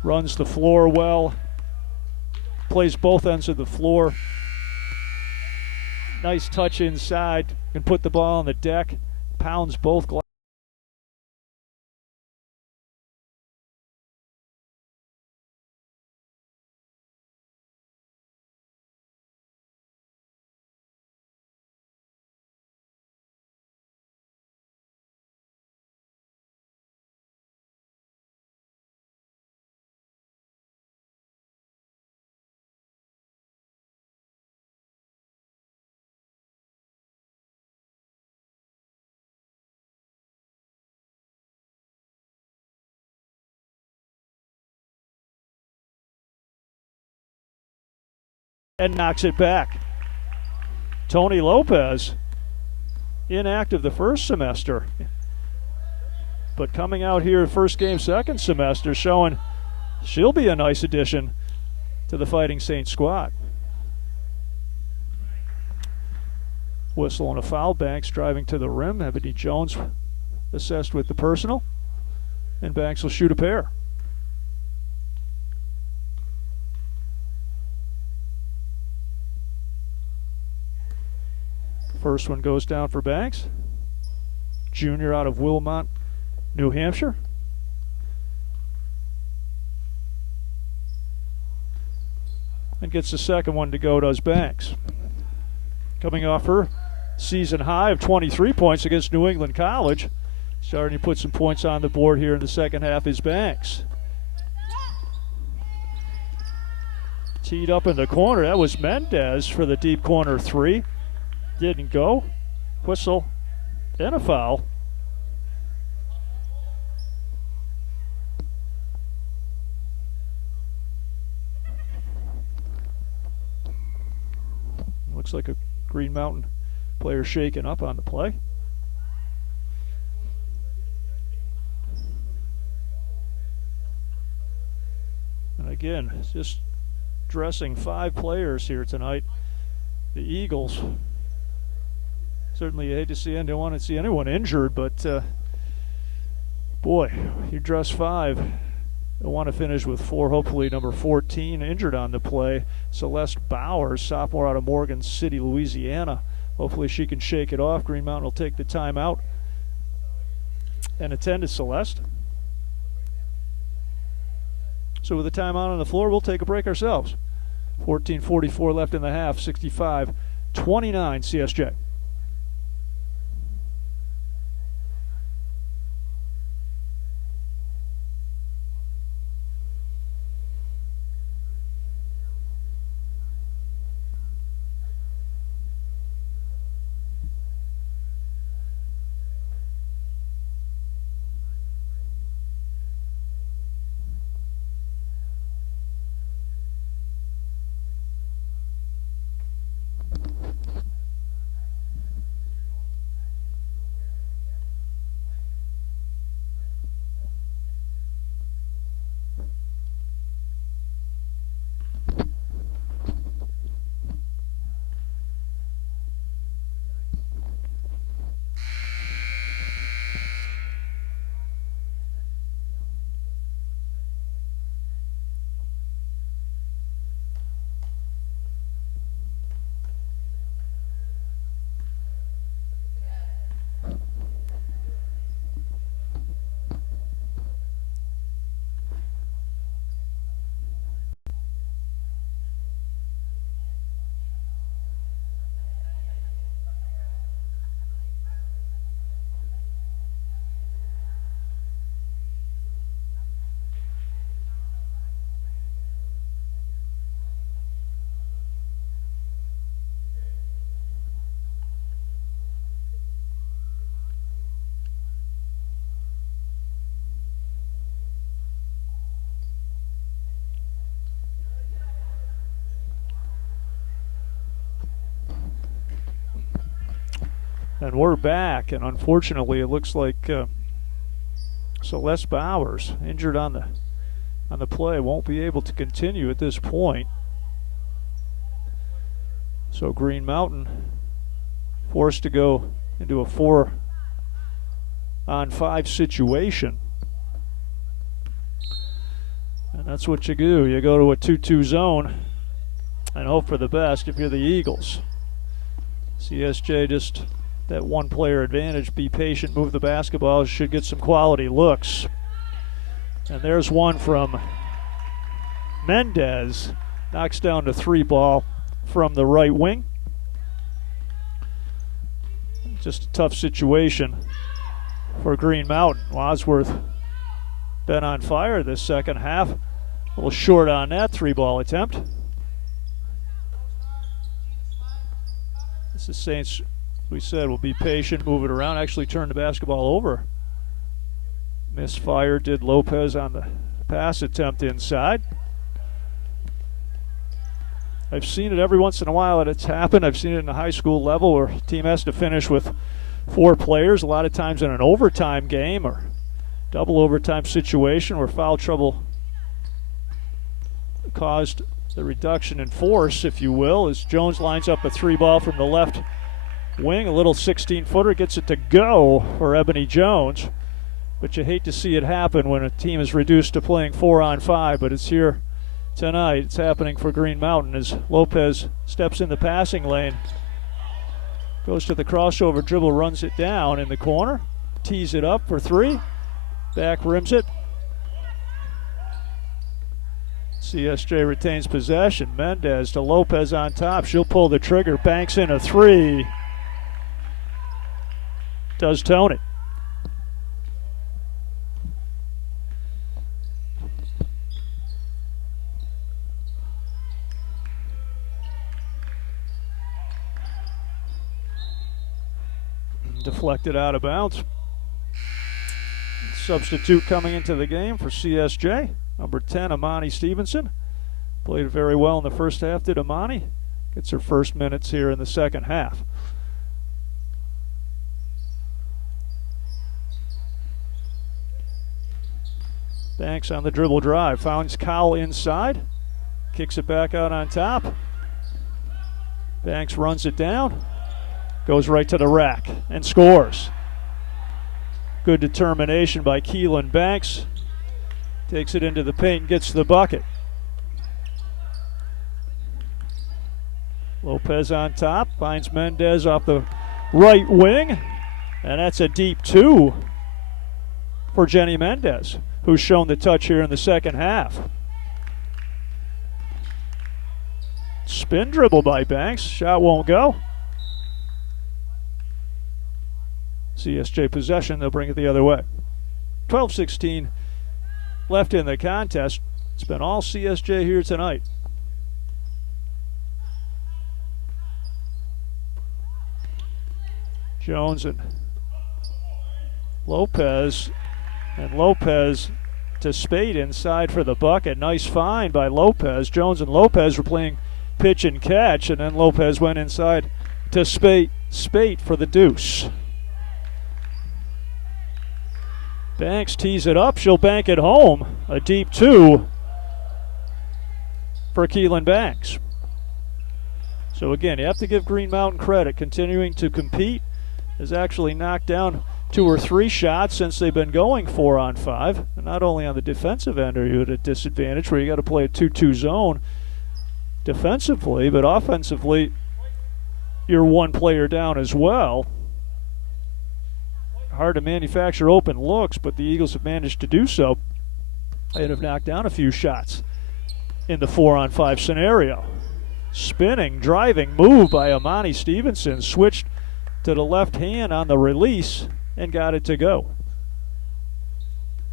Runs the floor well, plays both ends of the floor. Nice touch inside, can put the ball on the deck, pounds both glass. And knocks it back. Tony Lopez, inactive the first semester, but coming out here first game second semester, showing she'll be a nice addition to the Fighting Saints squad. Whistle on a foul. Banks driving to the rim. Ebony Jones assessed with the personal, and Banks will shoot a pair. First one goes down for Banks. Junior out of Wilmot, New Hampshire. And gets the second one to go, does Banks. Coming off her season high of 23 points against New England College. Starting to put some points on the board here in the second half is Banks. Teed up in the corner. That was Mendez for the deep corner three. Didn't go. Whistle and a foul. Looks like a Green Mountain player shaken up on the play. And again, just dressing 5 players here tonight. The Eagles. Certainly you hate to see anyone, don't want to see anyone injured, but boy, you dress 5. I want to finish with 4, hopefully number 14 injured on the play. Celeste Bowers, sophomore out of Morgan City, Louisiana. Hopefully she can shake it off. Green Mountain will take the timeout and attend to Celeste. So with the timeout on the floor, we'll take a break ourselves. 14:44 left in the half, 65-29 CSJ. And we're back, and unfortunately it looks like Celeste Bowers, injured on the play, won't be able to continue at this point. So Green Mountain forced to go into a 4-on-5 situation. And that's what you do. You go to a 2-2 zone and hope for the best if you're the Eagles. CSJ just that one player advantage. Be patient, move the basketball, should get some quality looks. And there's one from Mendez. Knocks down the 3 ball from the right wing. Just a tough situation for Green Mountain. Wadsworth been on fire this second half. A little short on that 3 ball attempt. This is Saints, we said, will be patient, move it around, actually turn the basketball over. Misfire did Lopez on the pass attempt inside. I've seen it every once in a while that it's happened. I've seen it in the high school level where a team has to finish with 4 players, a lot of times in an overtime game or double overtime situation where foul trouble caused the reduction in force, if you will, as Jones lines up a 3 ball from the left wing. A little 16-footer gets it to go for Ebony Jones. But you hate to see it happen when a team is reduced to playing 4-on-5, but it's here tonight. It's happening for Green Mountain as Lopez steps in the passing lane. Goes to the crossover dribble, runs it down in the corner. Tees it up for 3. Back rims it. CSJ retains possession. Mendez to Lopez on top. She'll pull the trigger. Banks in a 3. Does Tony. Deflected out of bounds. Substitute coming into the game for CSJ, number 10, Amani Stevenson. Played very well in the first half, did Amani. Gets her first minutes here in the second half. Banks on the dribble drive, finds Cowell inside, kicks it back out on top. Banks runs it down. Goes right to the rack and scores. Good determination by Keelan Banks. Takes it into the paint and gets the bucket. Lopez on top, finds Mendez off the right wing. And that's a deep 2 for Jenny Mendez, who's shown the touch here in the second half. Spin dribble by Banks. Shot won't go. CSJ possession, they'll bring it the other way. 12-16 left in the contest. It's been all CSJ here tonight. Jones and Lopez to Spate inside for the bucket. Nice find by Lopez. Jones and Lopez were playing pitch and catch, and then Lopez went inside to Spate for the deuce. Banks tees it up. She'll bank it home. A deep 2 for Keelan Banks. So again, you have to give Green Mountain credit. Continuing to compete. Has actually knocked down 2 or 3 shots since they've been going 4-on-5. And not only on the defensive end are you at a disadvantage where you got to play a 2-2 zone defensively, but offensively you're 1 player down as well. Hard to manufacture open looks, but the Eagles have managed to do so and have knocked down a few shots in the 4-on-5 scenario. Spinning, driving move by Amani Stevenson. Switched to the left hand on the release and got it to go.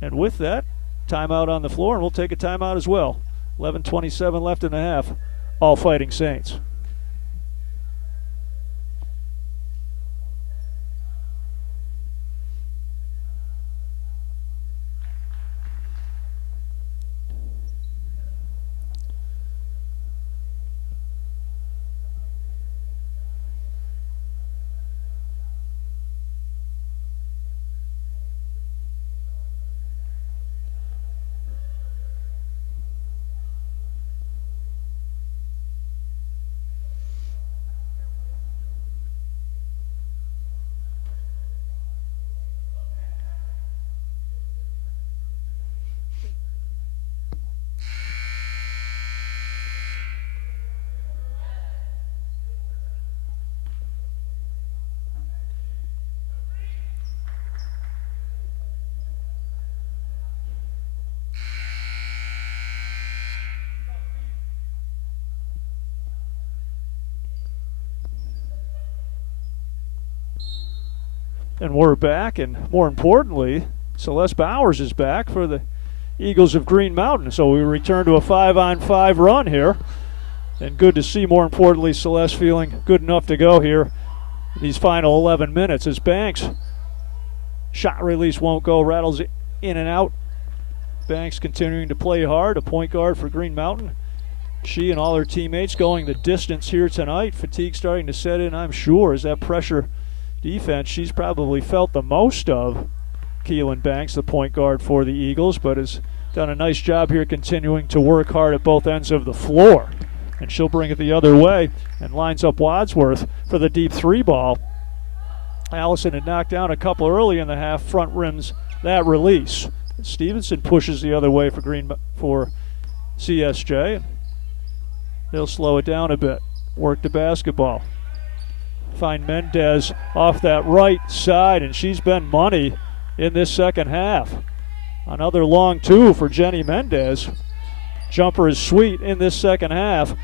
And with that, timeout on the floor, and we'll take a timeout as well. 11:27 left in the half. All Fighting Saints. And we're back, and more importantly, Celeste Bowers is back for the Eagles of Green Mountain. So we return to a 5-on-5 run here. And good to see, more importantly, Celeste feeling good enough to go here these final 11 minutes as Banks shot release won't go, rattles in and out. Banks continuing to play hard, a point guard for Green Mountain. She and all her teammates going the distance here tonight. Fatigue starting to set in, I'm sure, as that pressure defense she's probably felt the most of. Keelan Banks, the point guard for the Eagles, but has done a nice job here continuing to work hard at both ends of the floor. And she'll bring it the other way and lines up Wadsworth for the deep three ball. Allison had knocked down a couple early in the half, front rims that release. Stevenson pushes the other way for CSJ. They'll slow it down a bit, work the basketball. Find Mendez off that right side, and she's been money in this second half. Another long two for Jenny Mendez. Jumper is sweet in this second half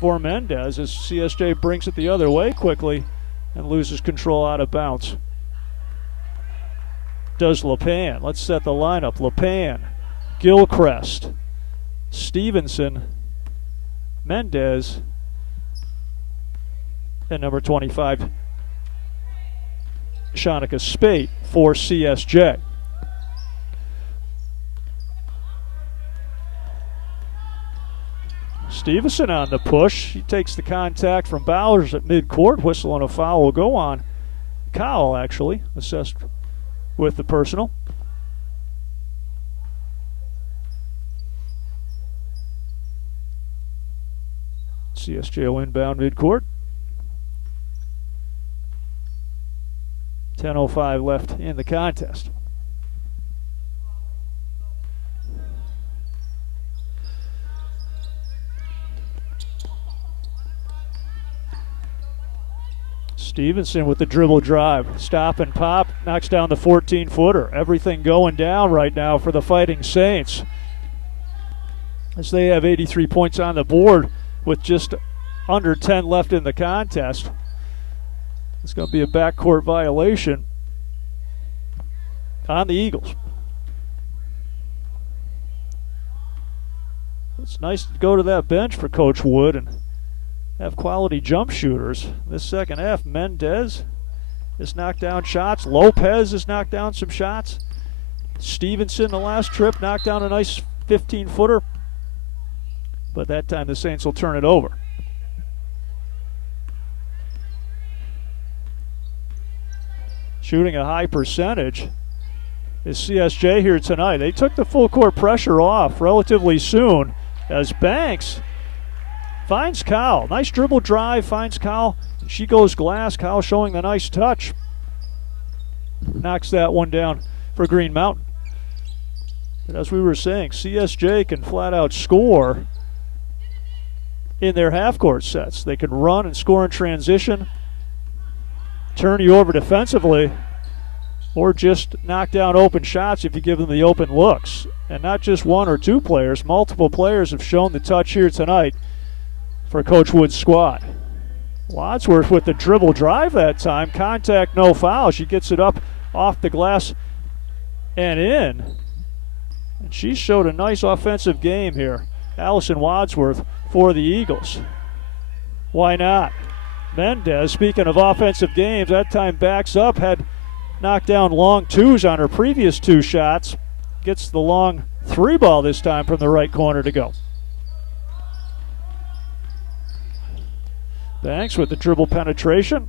for Mendez as CSJ brings it the other way quickly and loses control out of bounds. Does LePan. Let's set the lineup. LePan, Gilchrist, Stevenson, Mendez, and number 25, Shanika Spate for CSJ. Stevenson on the push. He takes the contact from Bowers at midcourt. Whistle and a foul will go on. Cowell, actually, assessed with the personal. CSJ will inbound midcourt. 10:05 left in the contest. Stevenson with the dribble drive. Stop and pop, knocks down the 14-footer. Everything going down right now for the Fighting Saints, as they have 83 points on the board with just under 10 left in the contest. It's going to be a backcourt violation on the Eagles. It's nice to go to that bench for Coach Wood and have quality jump shooters. This second half, Mendez has knocked down shots. Lopez has knocked down some shots. Stevenson, the last trip, knocked down a nice 15-footer. But that time the Saints will turn it over. Shooting a high percentage is CSJ here tonight. They took the full court pressure off relatively soon as Banks finds Cowell. Nice dribble drive, finds Cowell. She goes glass. Cowell showing the nice touch. Knocks that one down for Green Mountain. But as we were saying, CSJ can flat out score in their half-court sets. They can run and score in transition, turn you over defensively, or just knock down open shots if you give them the open looks. And not just one or two players, multiple players have shown the touch here tonight for Coach Wood's squad. Wadsworth with the dribble drive that time. Contact, no foul. She gets it up off the glass and in. And she showed a nice offensive game here. Allison Wadsworth for the Eagles. Why not? Mendez, speaking of offensive games, that time backs up, had knocked down long twos on her previous two shots. Gets the long three ball this time from the right corner to go. Banks with the dribble penetration.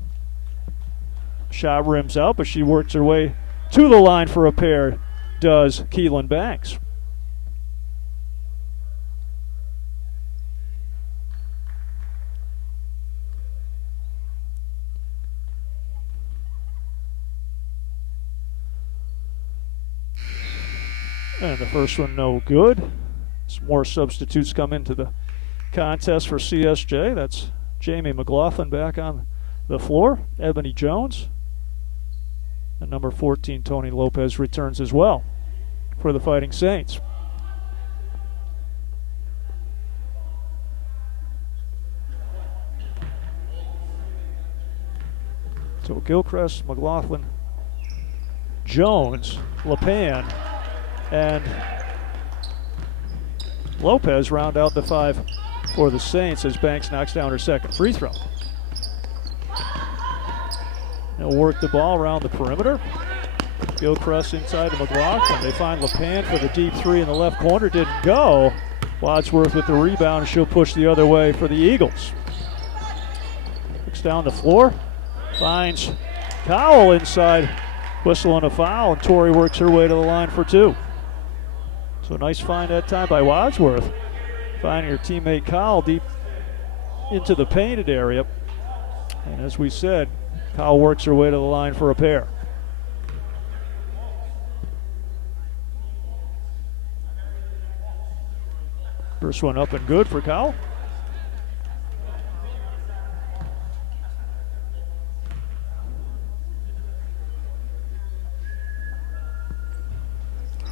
Shot rims out, but she works her way to the line for a pair, does Keelan Banks. And the first one no good. Some more substitutes come into the contest for CSJ. That's Jamie McLaughlin back on the floor. Ebony Jones. And number 14, Tony Lopez, returns as well for the Fighting Saints. So Gilchrist, McLaughlin, Jones, LePan, and Lopez round out the 5 for the Saints as Banks knocks down her second free throw. They'll work the ball around the perimeter. Gilchrist inside to McLaughlin. They find LePan for the deep 3 in the left corner. Didn't go. Wadsworth with the rebound, and she'll push the other way for the Eagles. Looks down the floor. Finds Cowell inside. Whistle on a foul, and Torrey works her way to the line for 2. So nice find that time by Wadsworth. Finding her teammate Cowell deep into the painted area. And as we said, Cowell works her way to the line for a pair. First one up and good for Cowell.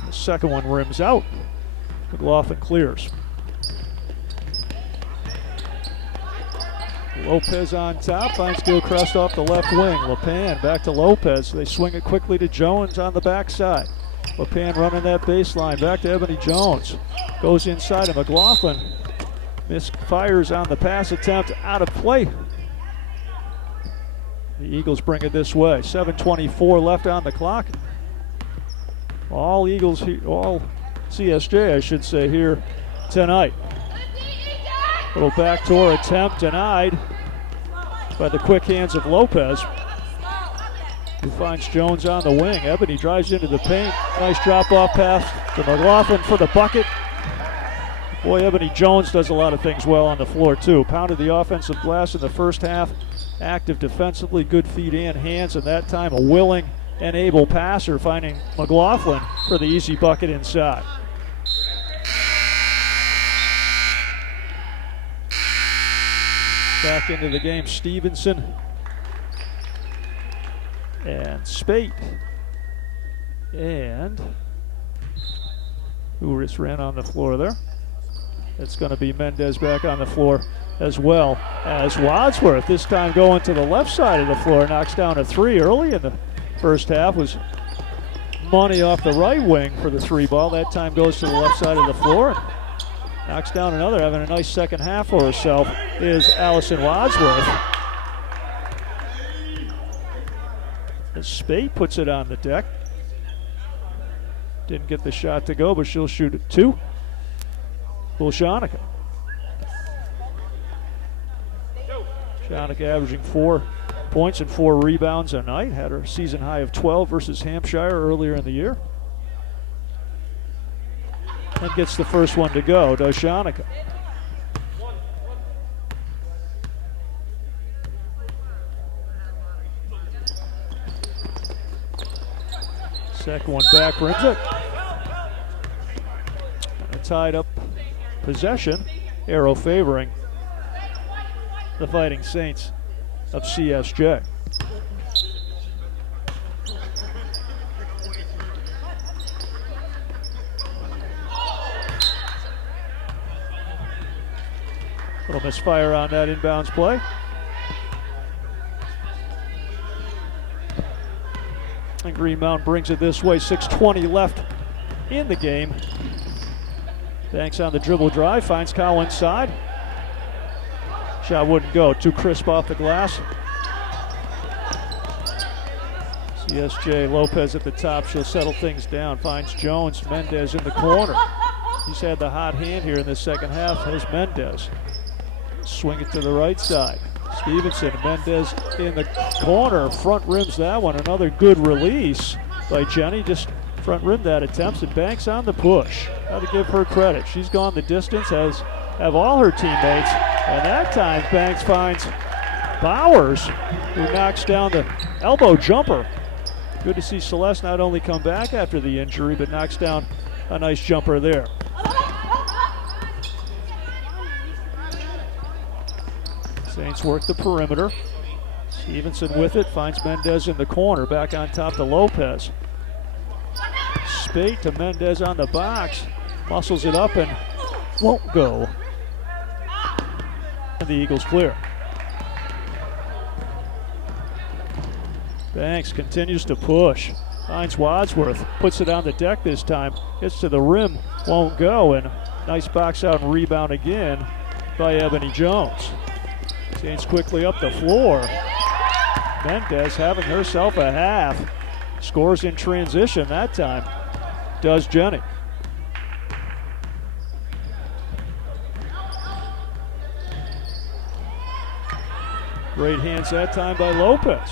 The second one rims out. McLaughlin clears. Lopez on top, finds Gilchrist off the left wing. LePan back to Lopez. They swing it quickly to Jones on the backside. LePan running that baseline, back to Ebony Jones. Goes inside of McLaughlin. Misfires on the pass attempt, out of play. The Eagles bring it this way. 7:24 left on the clock. All Eagles, all CSJ, I should say, here tonight. Little backdoor attempt denied by the quick hands of Lopez, who finds Jones on the wing. Ebony drives into the paint. Nice drop-off pass to McLaughlin for the bucket. Boy, Ebony Jones does a lot of things well on the floor, too. Pounded the offensive glass in the first half. Active defensively, good feet and hands, and that time a willing and able passer, finding McLaughlin for the easy bucket inside. Back into the game, Stevenson and Spate. And who just ran on the floor there? It's going to be Mendez back on the floor as well as Wadsworth. This time going to the left side of the floor, knocks down a 3 early in the first half. Was money off the right wing for the 3 ball. That time goes to the left side of the floor and knocks down another. Having a nice second half for herself is Allison Wadsworth. As Spate puts it on the deck. Didn't get the shot to go, but she'll shoot it 2. Shanika. Shanika averaging 4 points and 4 rebounds a night. Had her season high of 12 versus Hampshire earlier in the year. And gets the first one to go, does Shanika. Second one back, rims it. And a tied up possession, arrow favoring the Fighting Saints of CSJ. Little misfire on that inbounds play. And Green Mountain brings it this way. 6:20 left in the game. Banks on the dribble drive, finds Cowell inside. Shot wouldn't go, too crisp off the glass. CSJ Lopez at the top, she'll settle things down. Finds Jones, Mendez in the corner. He's had the hot hand here in the second half. There's Mendez. Swing it to the right side. Stevenson, Mendez in the corner, front rims that one. Another good release by Jenny, just front rim that attempt, and Banks on the push. Got to give her credit. She's gone the distance, as have all her teammates, and that time Banks finds Bowers, who knocks down the elbow jumper. Good to see Celeste not only come back after the injury, but knocks down a nice jumper there. Saints work the perimeter. Stevenson with it, finds Mendez in the corner, back on top to Lopez. Spate to Mendez on the box, muscles it up and won't go. And the Eagles clear. Banks continues to push. Finds Wadsworth, puts it on the deck this time. Gets to the rim, won't go, and nice box out and rebound again by Ebony Jones. Saints quickly up the floor. Mendez having herself a half. Scores in transition that time. Does Jenny. Great hands that time by Lopez.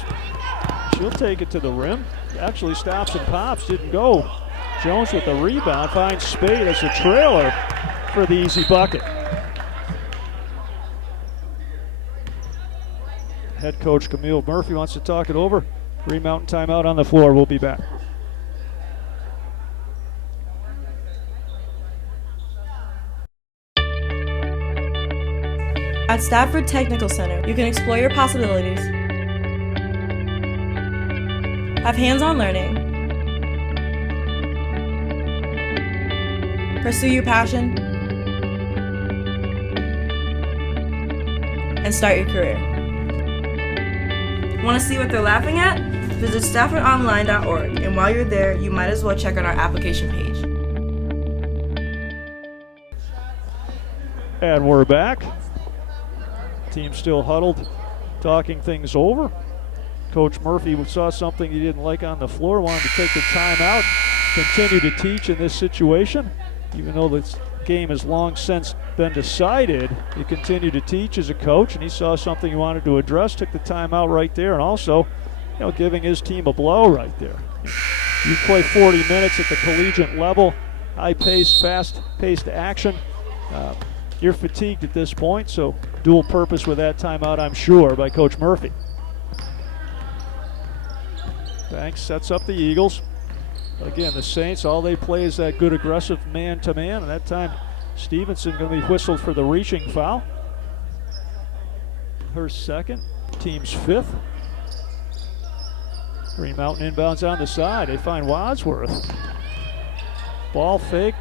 She'll take it to the rim. Actually stops and pops, didn't go. Jones with the rebound, finds Spade as a trailer for the easy bucket. Head coach Camille Murphy wants to talk it over. Green Mountain timeout on the floor. We'll be back. At Stafford Technical Center, you can explore your possibilities, have hands-on learning, pursue your passion, and start your career. Want to see what they're laughing at? Visit StaffordOnline.org, and while you're there, you might as well check out our application page. And we're back. Team still huddled, talking things over. Coach Murphy saw something he didn't like on the floor, wanted to take the timeout, continue to teach in this situation. Even though this game has long since been decided, he continued to teach as a coach, and he saw something he wanted to address, took the timeout right there, and also, giving his team a blow right there. You play 40 minutes at the collegiate level, high-paced, fast-paced action. You're fatigued at this point, so dual purpose with that timeout, I'm sure, by Coach Murphy. Banks sets up the Eagles. But again, the Saints, all they play is that good aggressive man-to-man, and that time Stevenson going to be whistled for the reaching foul. Her second, team's fifth. Green Mountain inbounds on the side. They find Wadsworth. Ball fake.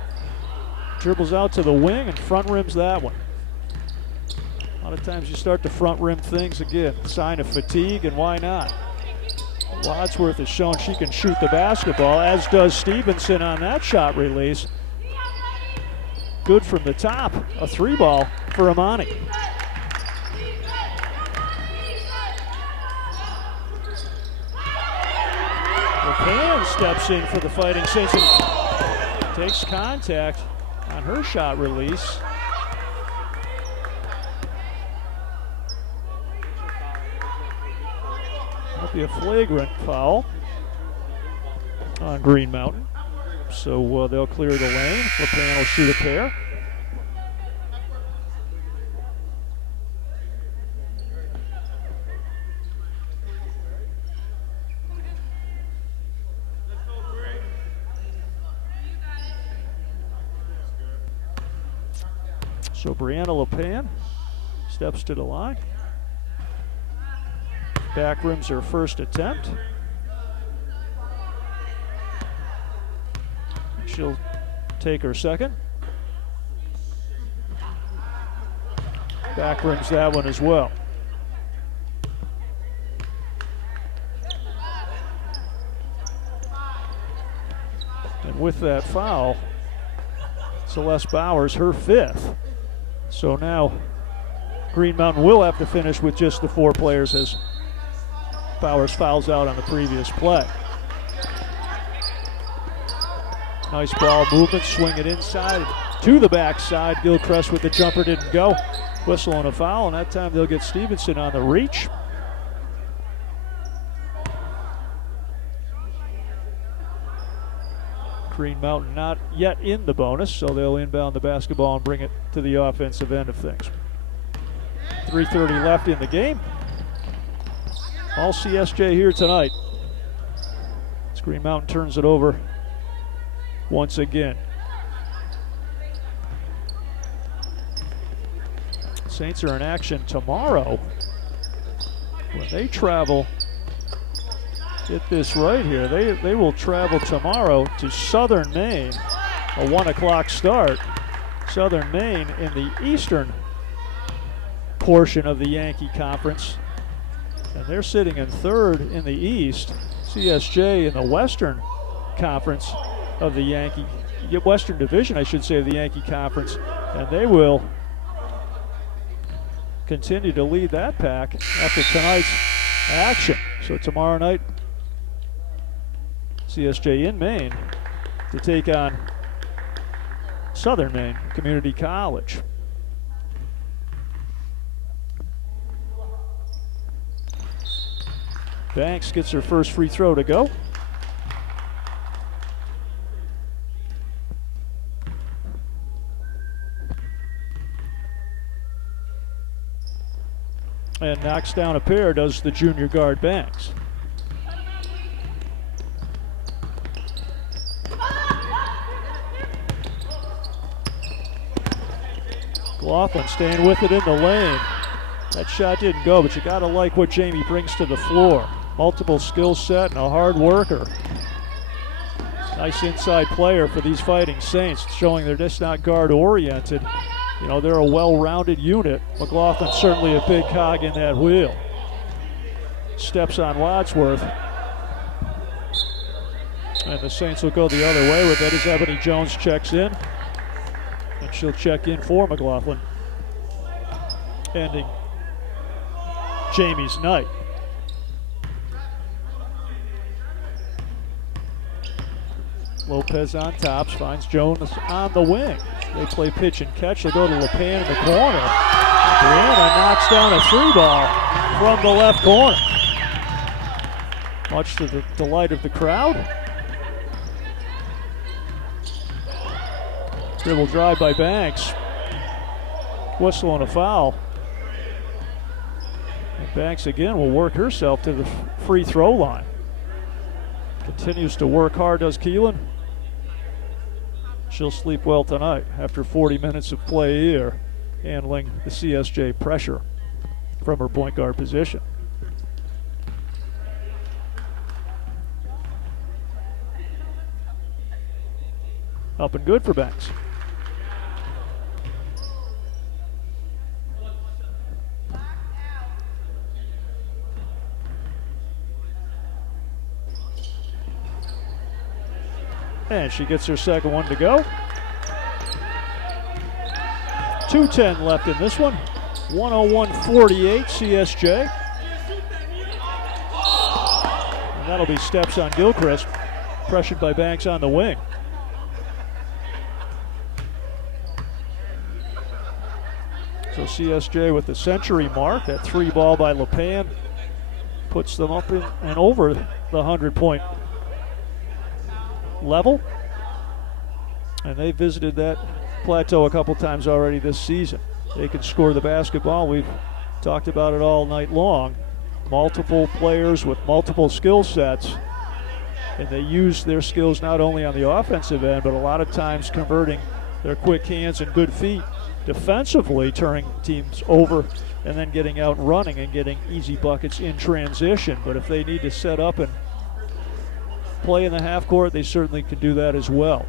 Dribbles out to the wing and front rims that one. A lot of times you start to front rim things again. Sign of fatigue, and why not? Wadsworth has shown she can shoot the basketball, as does Stevenson on that shot release. Good from the top. A three ball for Amani. LePan steps in for the Fighting Saints and takes contact on her shot release. That'll be a flagrant foul on Green Mountain. So they'll clear the lane. LePan will shoot a pair. So Brianna LePan steps to the line. Back rims her first attempt. She'll take her second. Back rims that one as well. And with that foul, Celeste Bowers, her fifth. So now Green Mountain will have to finish with just the 4 players as Bowers fouls out on the previous play. Nice ball movement, swing it inside to the backside. Gilchrist with the jumper didn't go. Whistle and a foul, and that time they'll get Stevenson on the reach. Green Mountain not yet in the bonus, so they'll inbound the basketball and bring it to the offensive end of things. 3:30 left in the game. All CSJ here tonight. As Green Mountain turns it over once again. Saints are in action tomorrow when they travel. Get this right here. They will travel tomorrow to Southern Maine, a 1 o'clock start. Southern Maine in the eastern portion of the Yankee Conference. And they're sitting in third in the East. CSJ in the Western Conference of the Western Division, I should say, of the Yankee Conference. And they will continue to lead that pack after tonight's action. So tomorrow night, CSJ in Maine to take on Southern Maine Community College. Banks gets her first free throw to go. And knocks down a pair, does the junior guard Banks. McLaughlin staying with it in the lane. That shot didn't go, but you gotta like what Jamie brings to the floor. Multiple skill set and a hard worker. Nice inside player for these Fighting Saints, showing they're just not guard oriented. You know, they're a well-rounded unit. McLaughlin's certainly a big cog in that wheel. Steps on Wadsworth. And the Saints will go the other way with it as Ebony Jones checks in. And she'll check in for McLaughlin. Ending Jamie's night. Lopez on tops, finds Jones on the wing. They play pitch and catch. They go to LePan in the corner. Brianna knocks down a three ball from the left corner. Much to the delight of the crowd. Dribble drive by Banks. Whistle and a foul. And Banks again will work herself to the free throw line. Continues to work hard, does Keelan. She'll sleep well tonight after 40 minutes of play here, handling the CSJ pressure from her point guard position. Up and good for Banks. And she gets her second one to go. 2:10 left in this one. 101-48 CSJ. And that'll be steps on Gilchrist. Pressured by Banks on the wing. So CSJ with the century mark. That three ball by LePan puts them up in and over the 100-point level, and they visited that plateau a couple times already this season. They can score the basketball. We've talked about it all night long. Multiple players with multiple skill sets, and they use their skills not only on the offensive end, but a lot of times converting their quick hands and good feet defensively, turning teams over and then getting out and running and getting easy buckets in transition. But if they need to set up and play in the half court, they certainly can do that as well.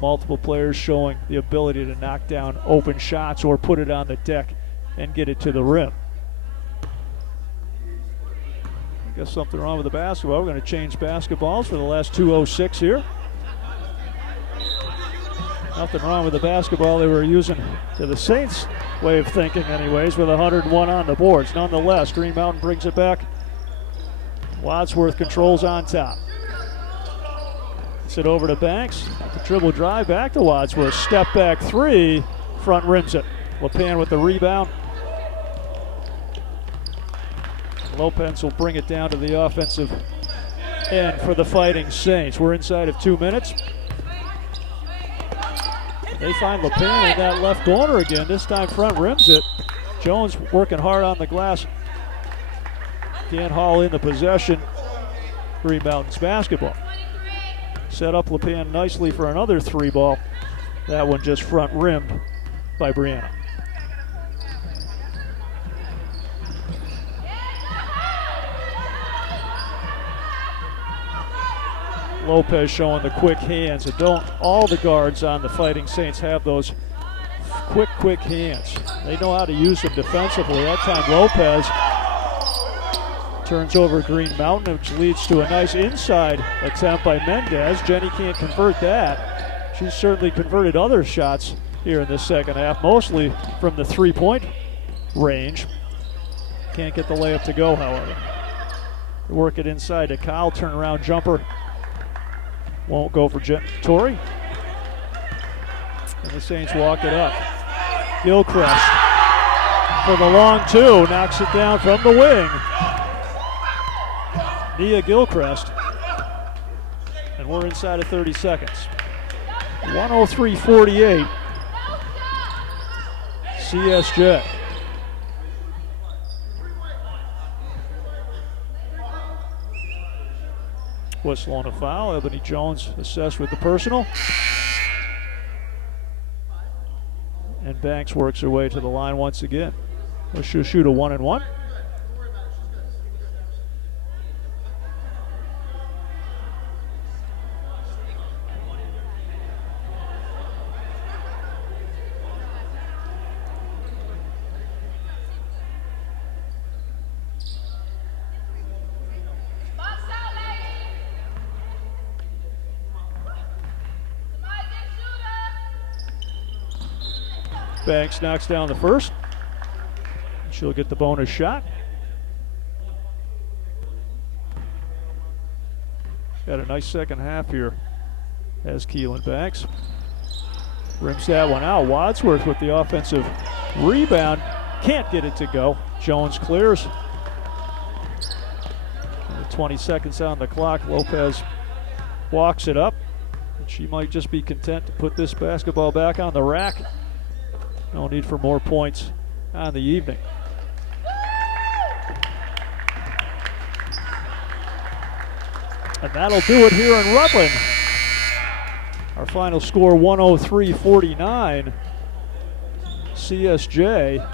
Multiple players showing the ability to knock down open shots or put it on the deck and get it to the rim. I guess something wrong with the basketball. We're going to change basketballs for the last 2:06 here. Nothing wrong with the basketball they were using to the Saints' way of thinking anyways, with 101 on the boards. Nonetheless, Green Mountain brings it back. Wadsworth controls on top. Sit over to Banks. The dribble drive back to Wadsworth. Step back three. Front rims it. LePan with the rebound. Lopez will bring it down to the offensive end for the Fighting Saints. We're inside of 2 minutes. They find LePan in that left corner again. This time front rims it. Jones working hard on the glass. Can't haul in the possession. Green Mountains basketball. Set up LePan nicely for another three ball. That one just front rimmed by Brianna. Lopez showing the quick hands. And don't all the guards on the Fighting Saints have those quick hands. They know how to use them defensively. That time Lopez Turns over Green Mountain, which leads to a nice inside attempt by Mendez. Jenny can't convert that. She's certainly converted other shots here in the second half, mostly from the three-point range. Can't get the layup to go, however. Work it inside to Kyle, turnaround jumper. Won't go for Tori. And the Saints walk it up. Gilchrist for the long two, knocks it down from the wing. Nia Gilchrist. And we're inside of 30 seconds. 103-48. CSJ. Whistle on a foul. Ebony Jones assessed with the personal. And Banks works her way to the line once again. She'll shoot a 1-and-1. Banks knocks down the first. She'll get the bonus shot. Got a nice second half here as Keelan Banks. Rims that one out. Wadsworth with the offensive rebound. Can't get it to go. Jones clears. And 20 seconds on the clock. Lopez walks it up. And she might just be content to put this basketball back on the rack. No need for more points on the evening. And that'll do it here in Rutland. Our final score 103-49. CSJ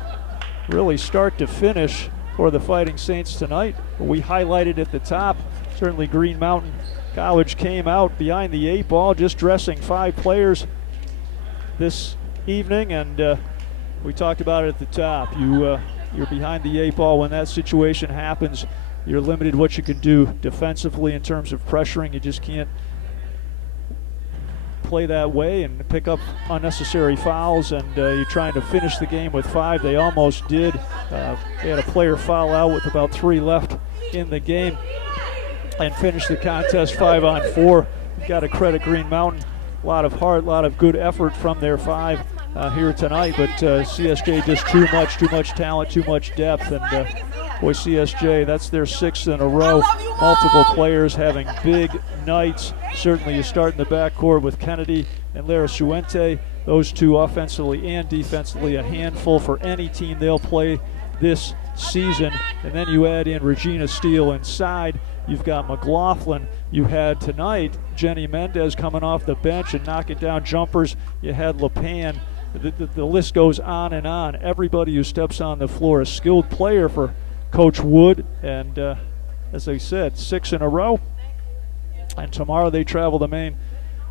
really start to finish for the Fighting Saints tonight. We highlighted at the top, certainly Green Mountain College came out behind the 8 ball, just dressing 5 players this evening, and we talked about it at the top. You're behind the 8 ball when that situation happens. You're limited what you can do defensively in terms of pressuring. You just can't play that way and pick up unnecessary fouls, and you're trying to finish the game with 5. They almost did. They had a player foul out with about 3 left in the game and finished the contest 5-on-4. You've got to credit Green Mountain. A lot of heart, a lot of good effort from their 5 here tonight, but CSJ just too much talent, too much depth, and boy, CSJ, that's their 6th in a row. Multiple players having big nights. Certainly you start in the backcourt with Kennedy and Lara Suente. Those two offensively and defensively a handful for any team they'll play this season. And then you add in Regina Steele inside. You've got McLaughlin. You had tonight Jenny Mendez coming off the bench and knocking down jumpers. You had LePan. The list goes on and on. Everybody who steps on the floor, a skilled player for Coach Wood. And as I said, 6 in a row. And tomorrow they travel to Maine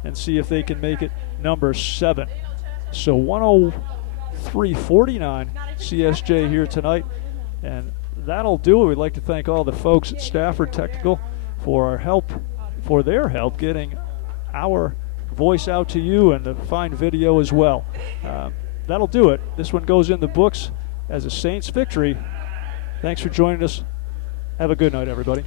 and see if they can make it number 7. So 103-49 CSJ here tonight. And that'll do it. We'd like to thank all the folks at Stafford Technical for their help getting our voice out to you, and a fine video as well. That'll do it. This one goes in the books as a Saints victory. Thanks for joining us. Have a good night, everybody.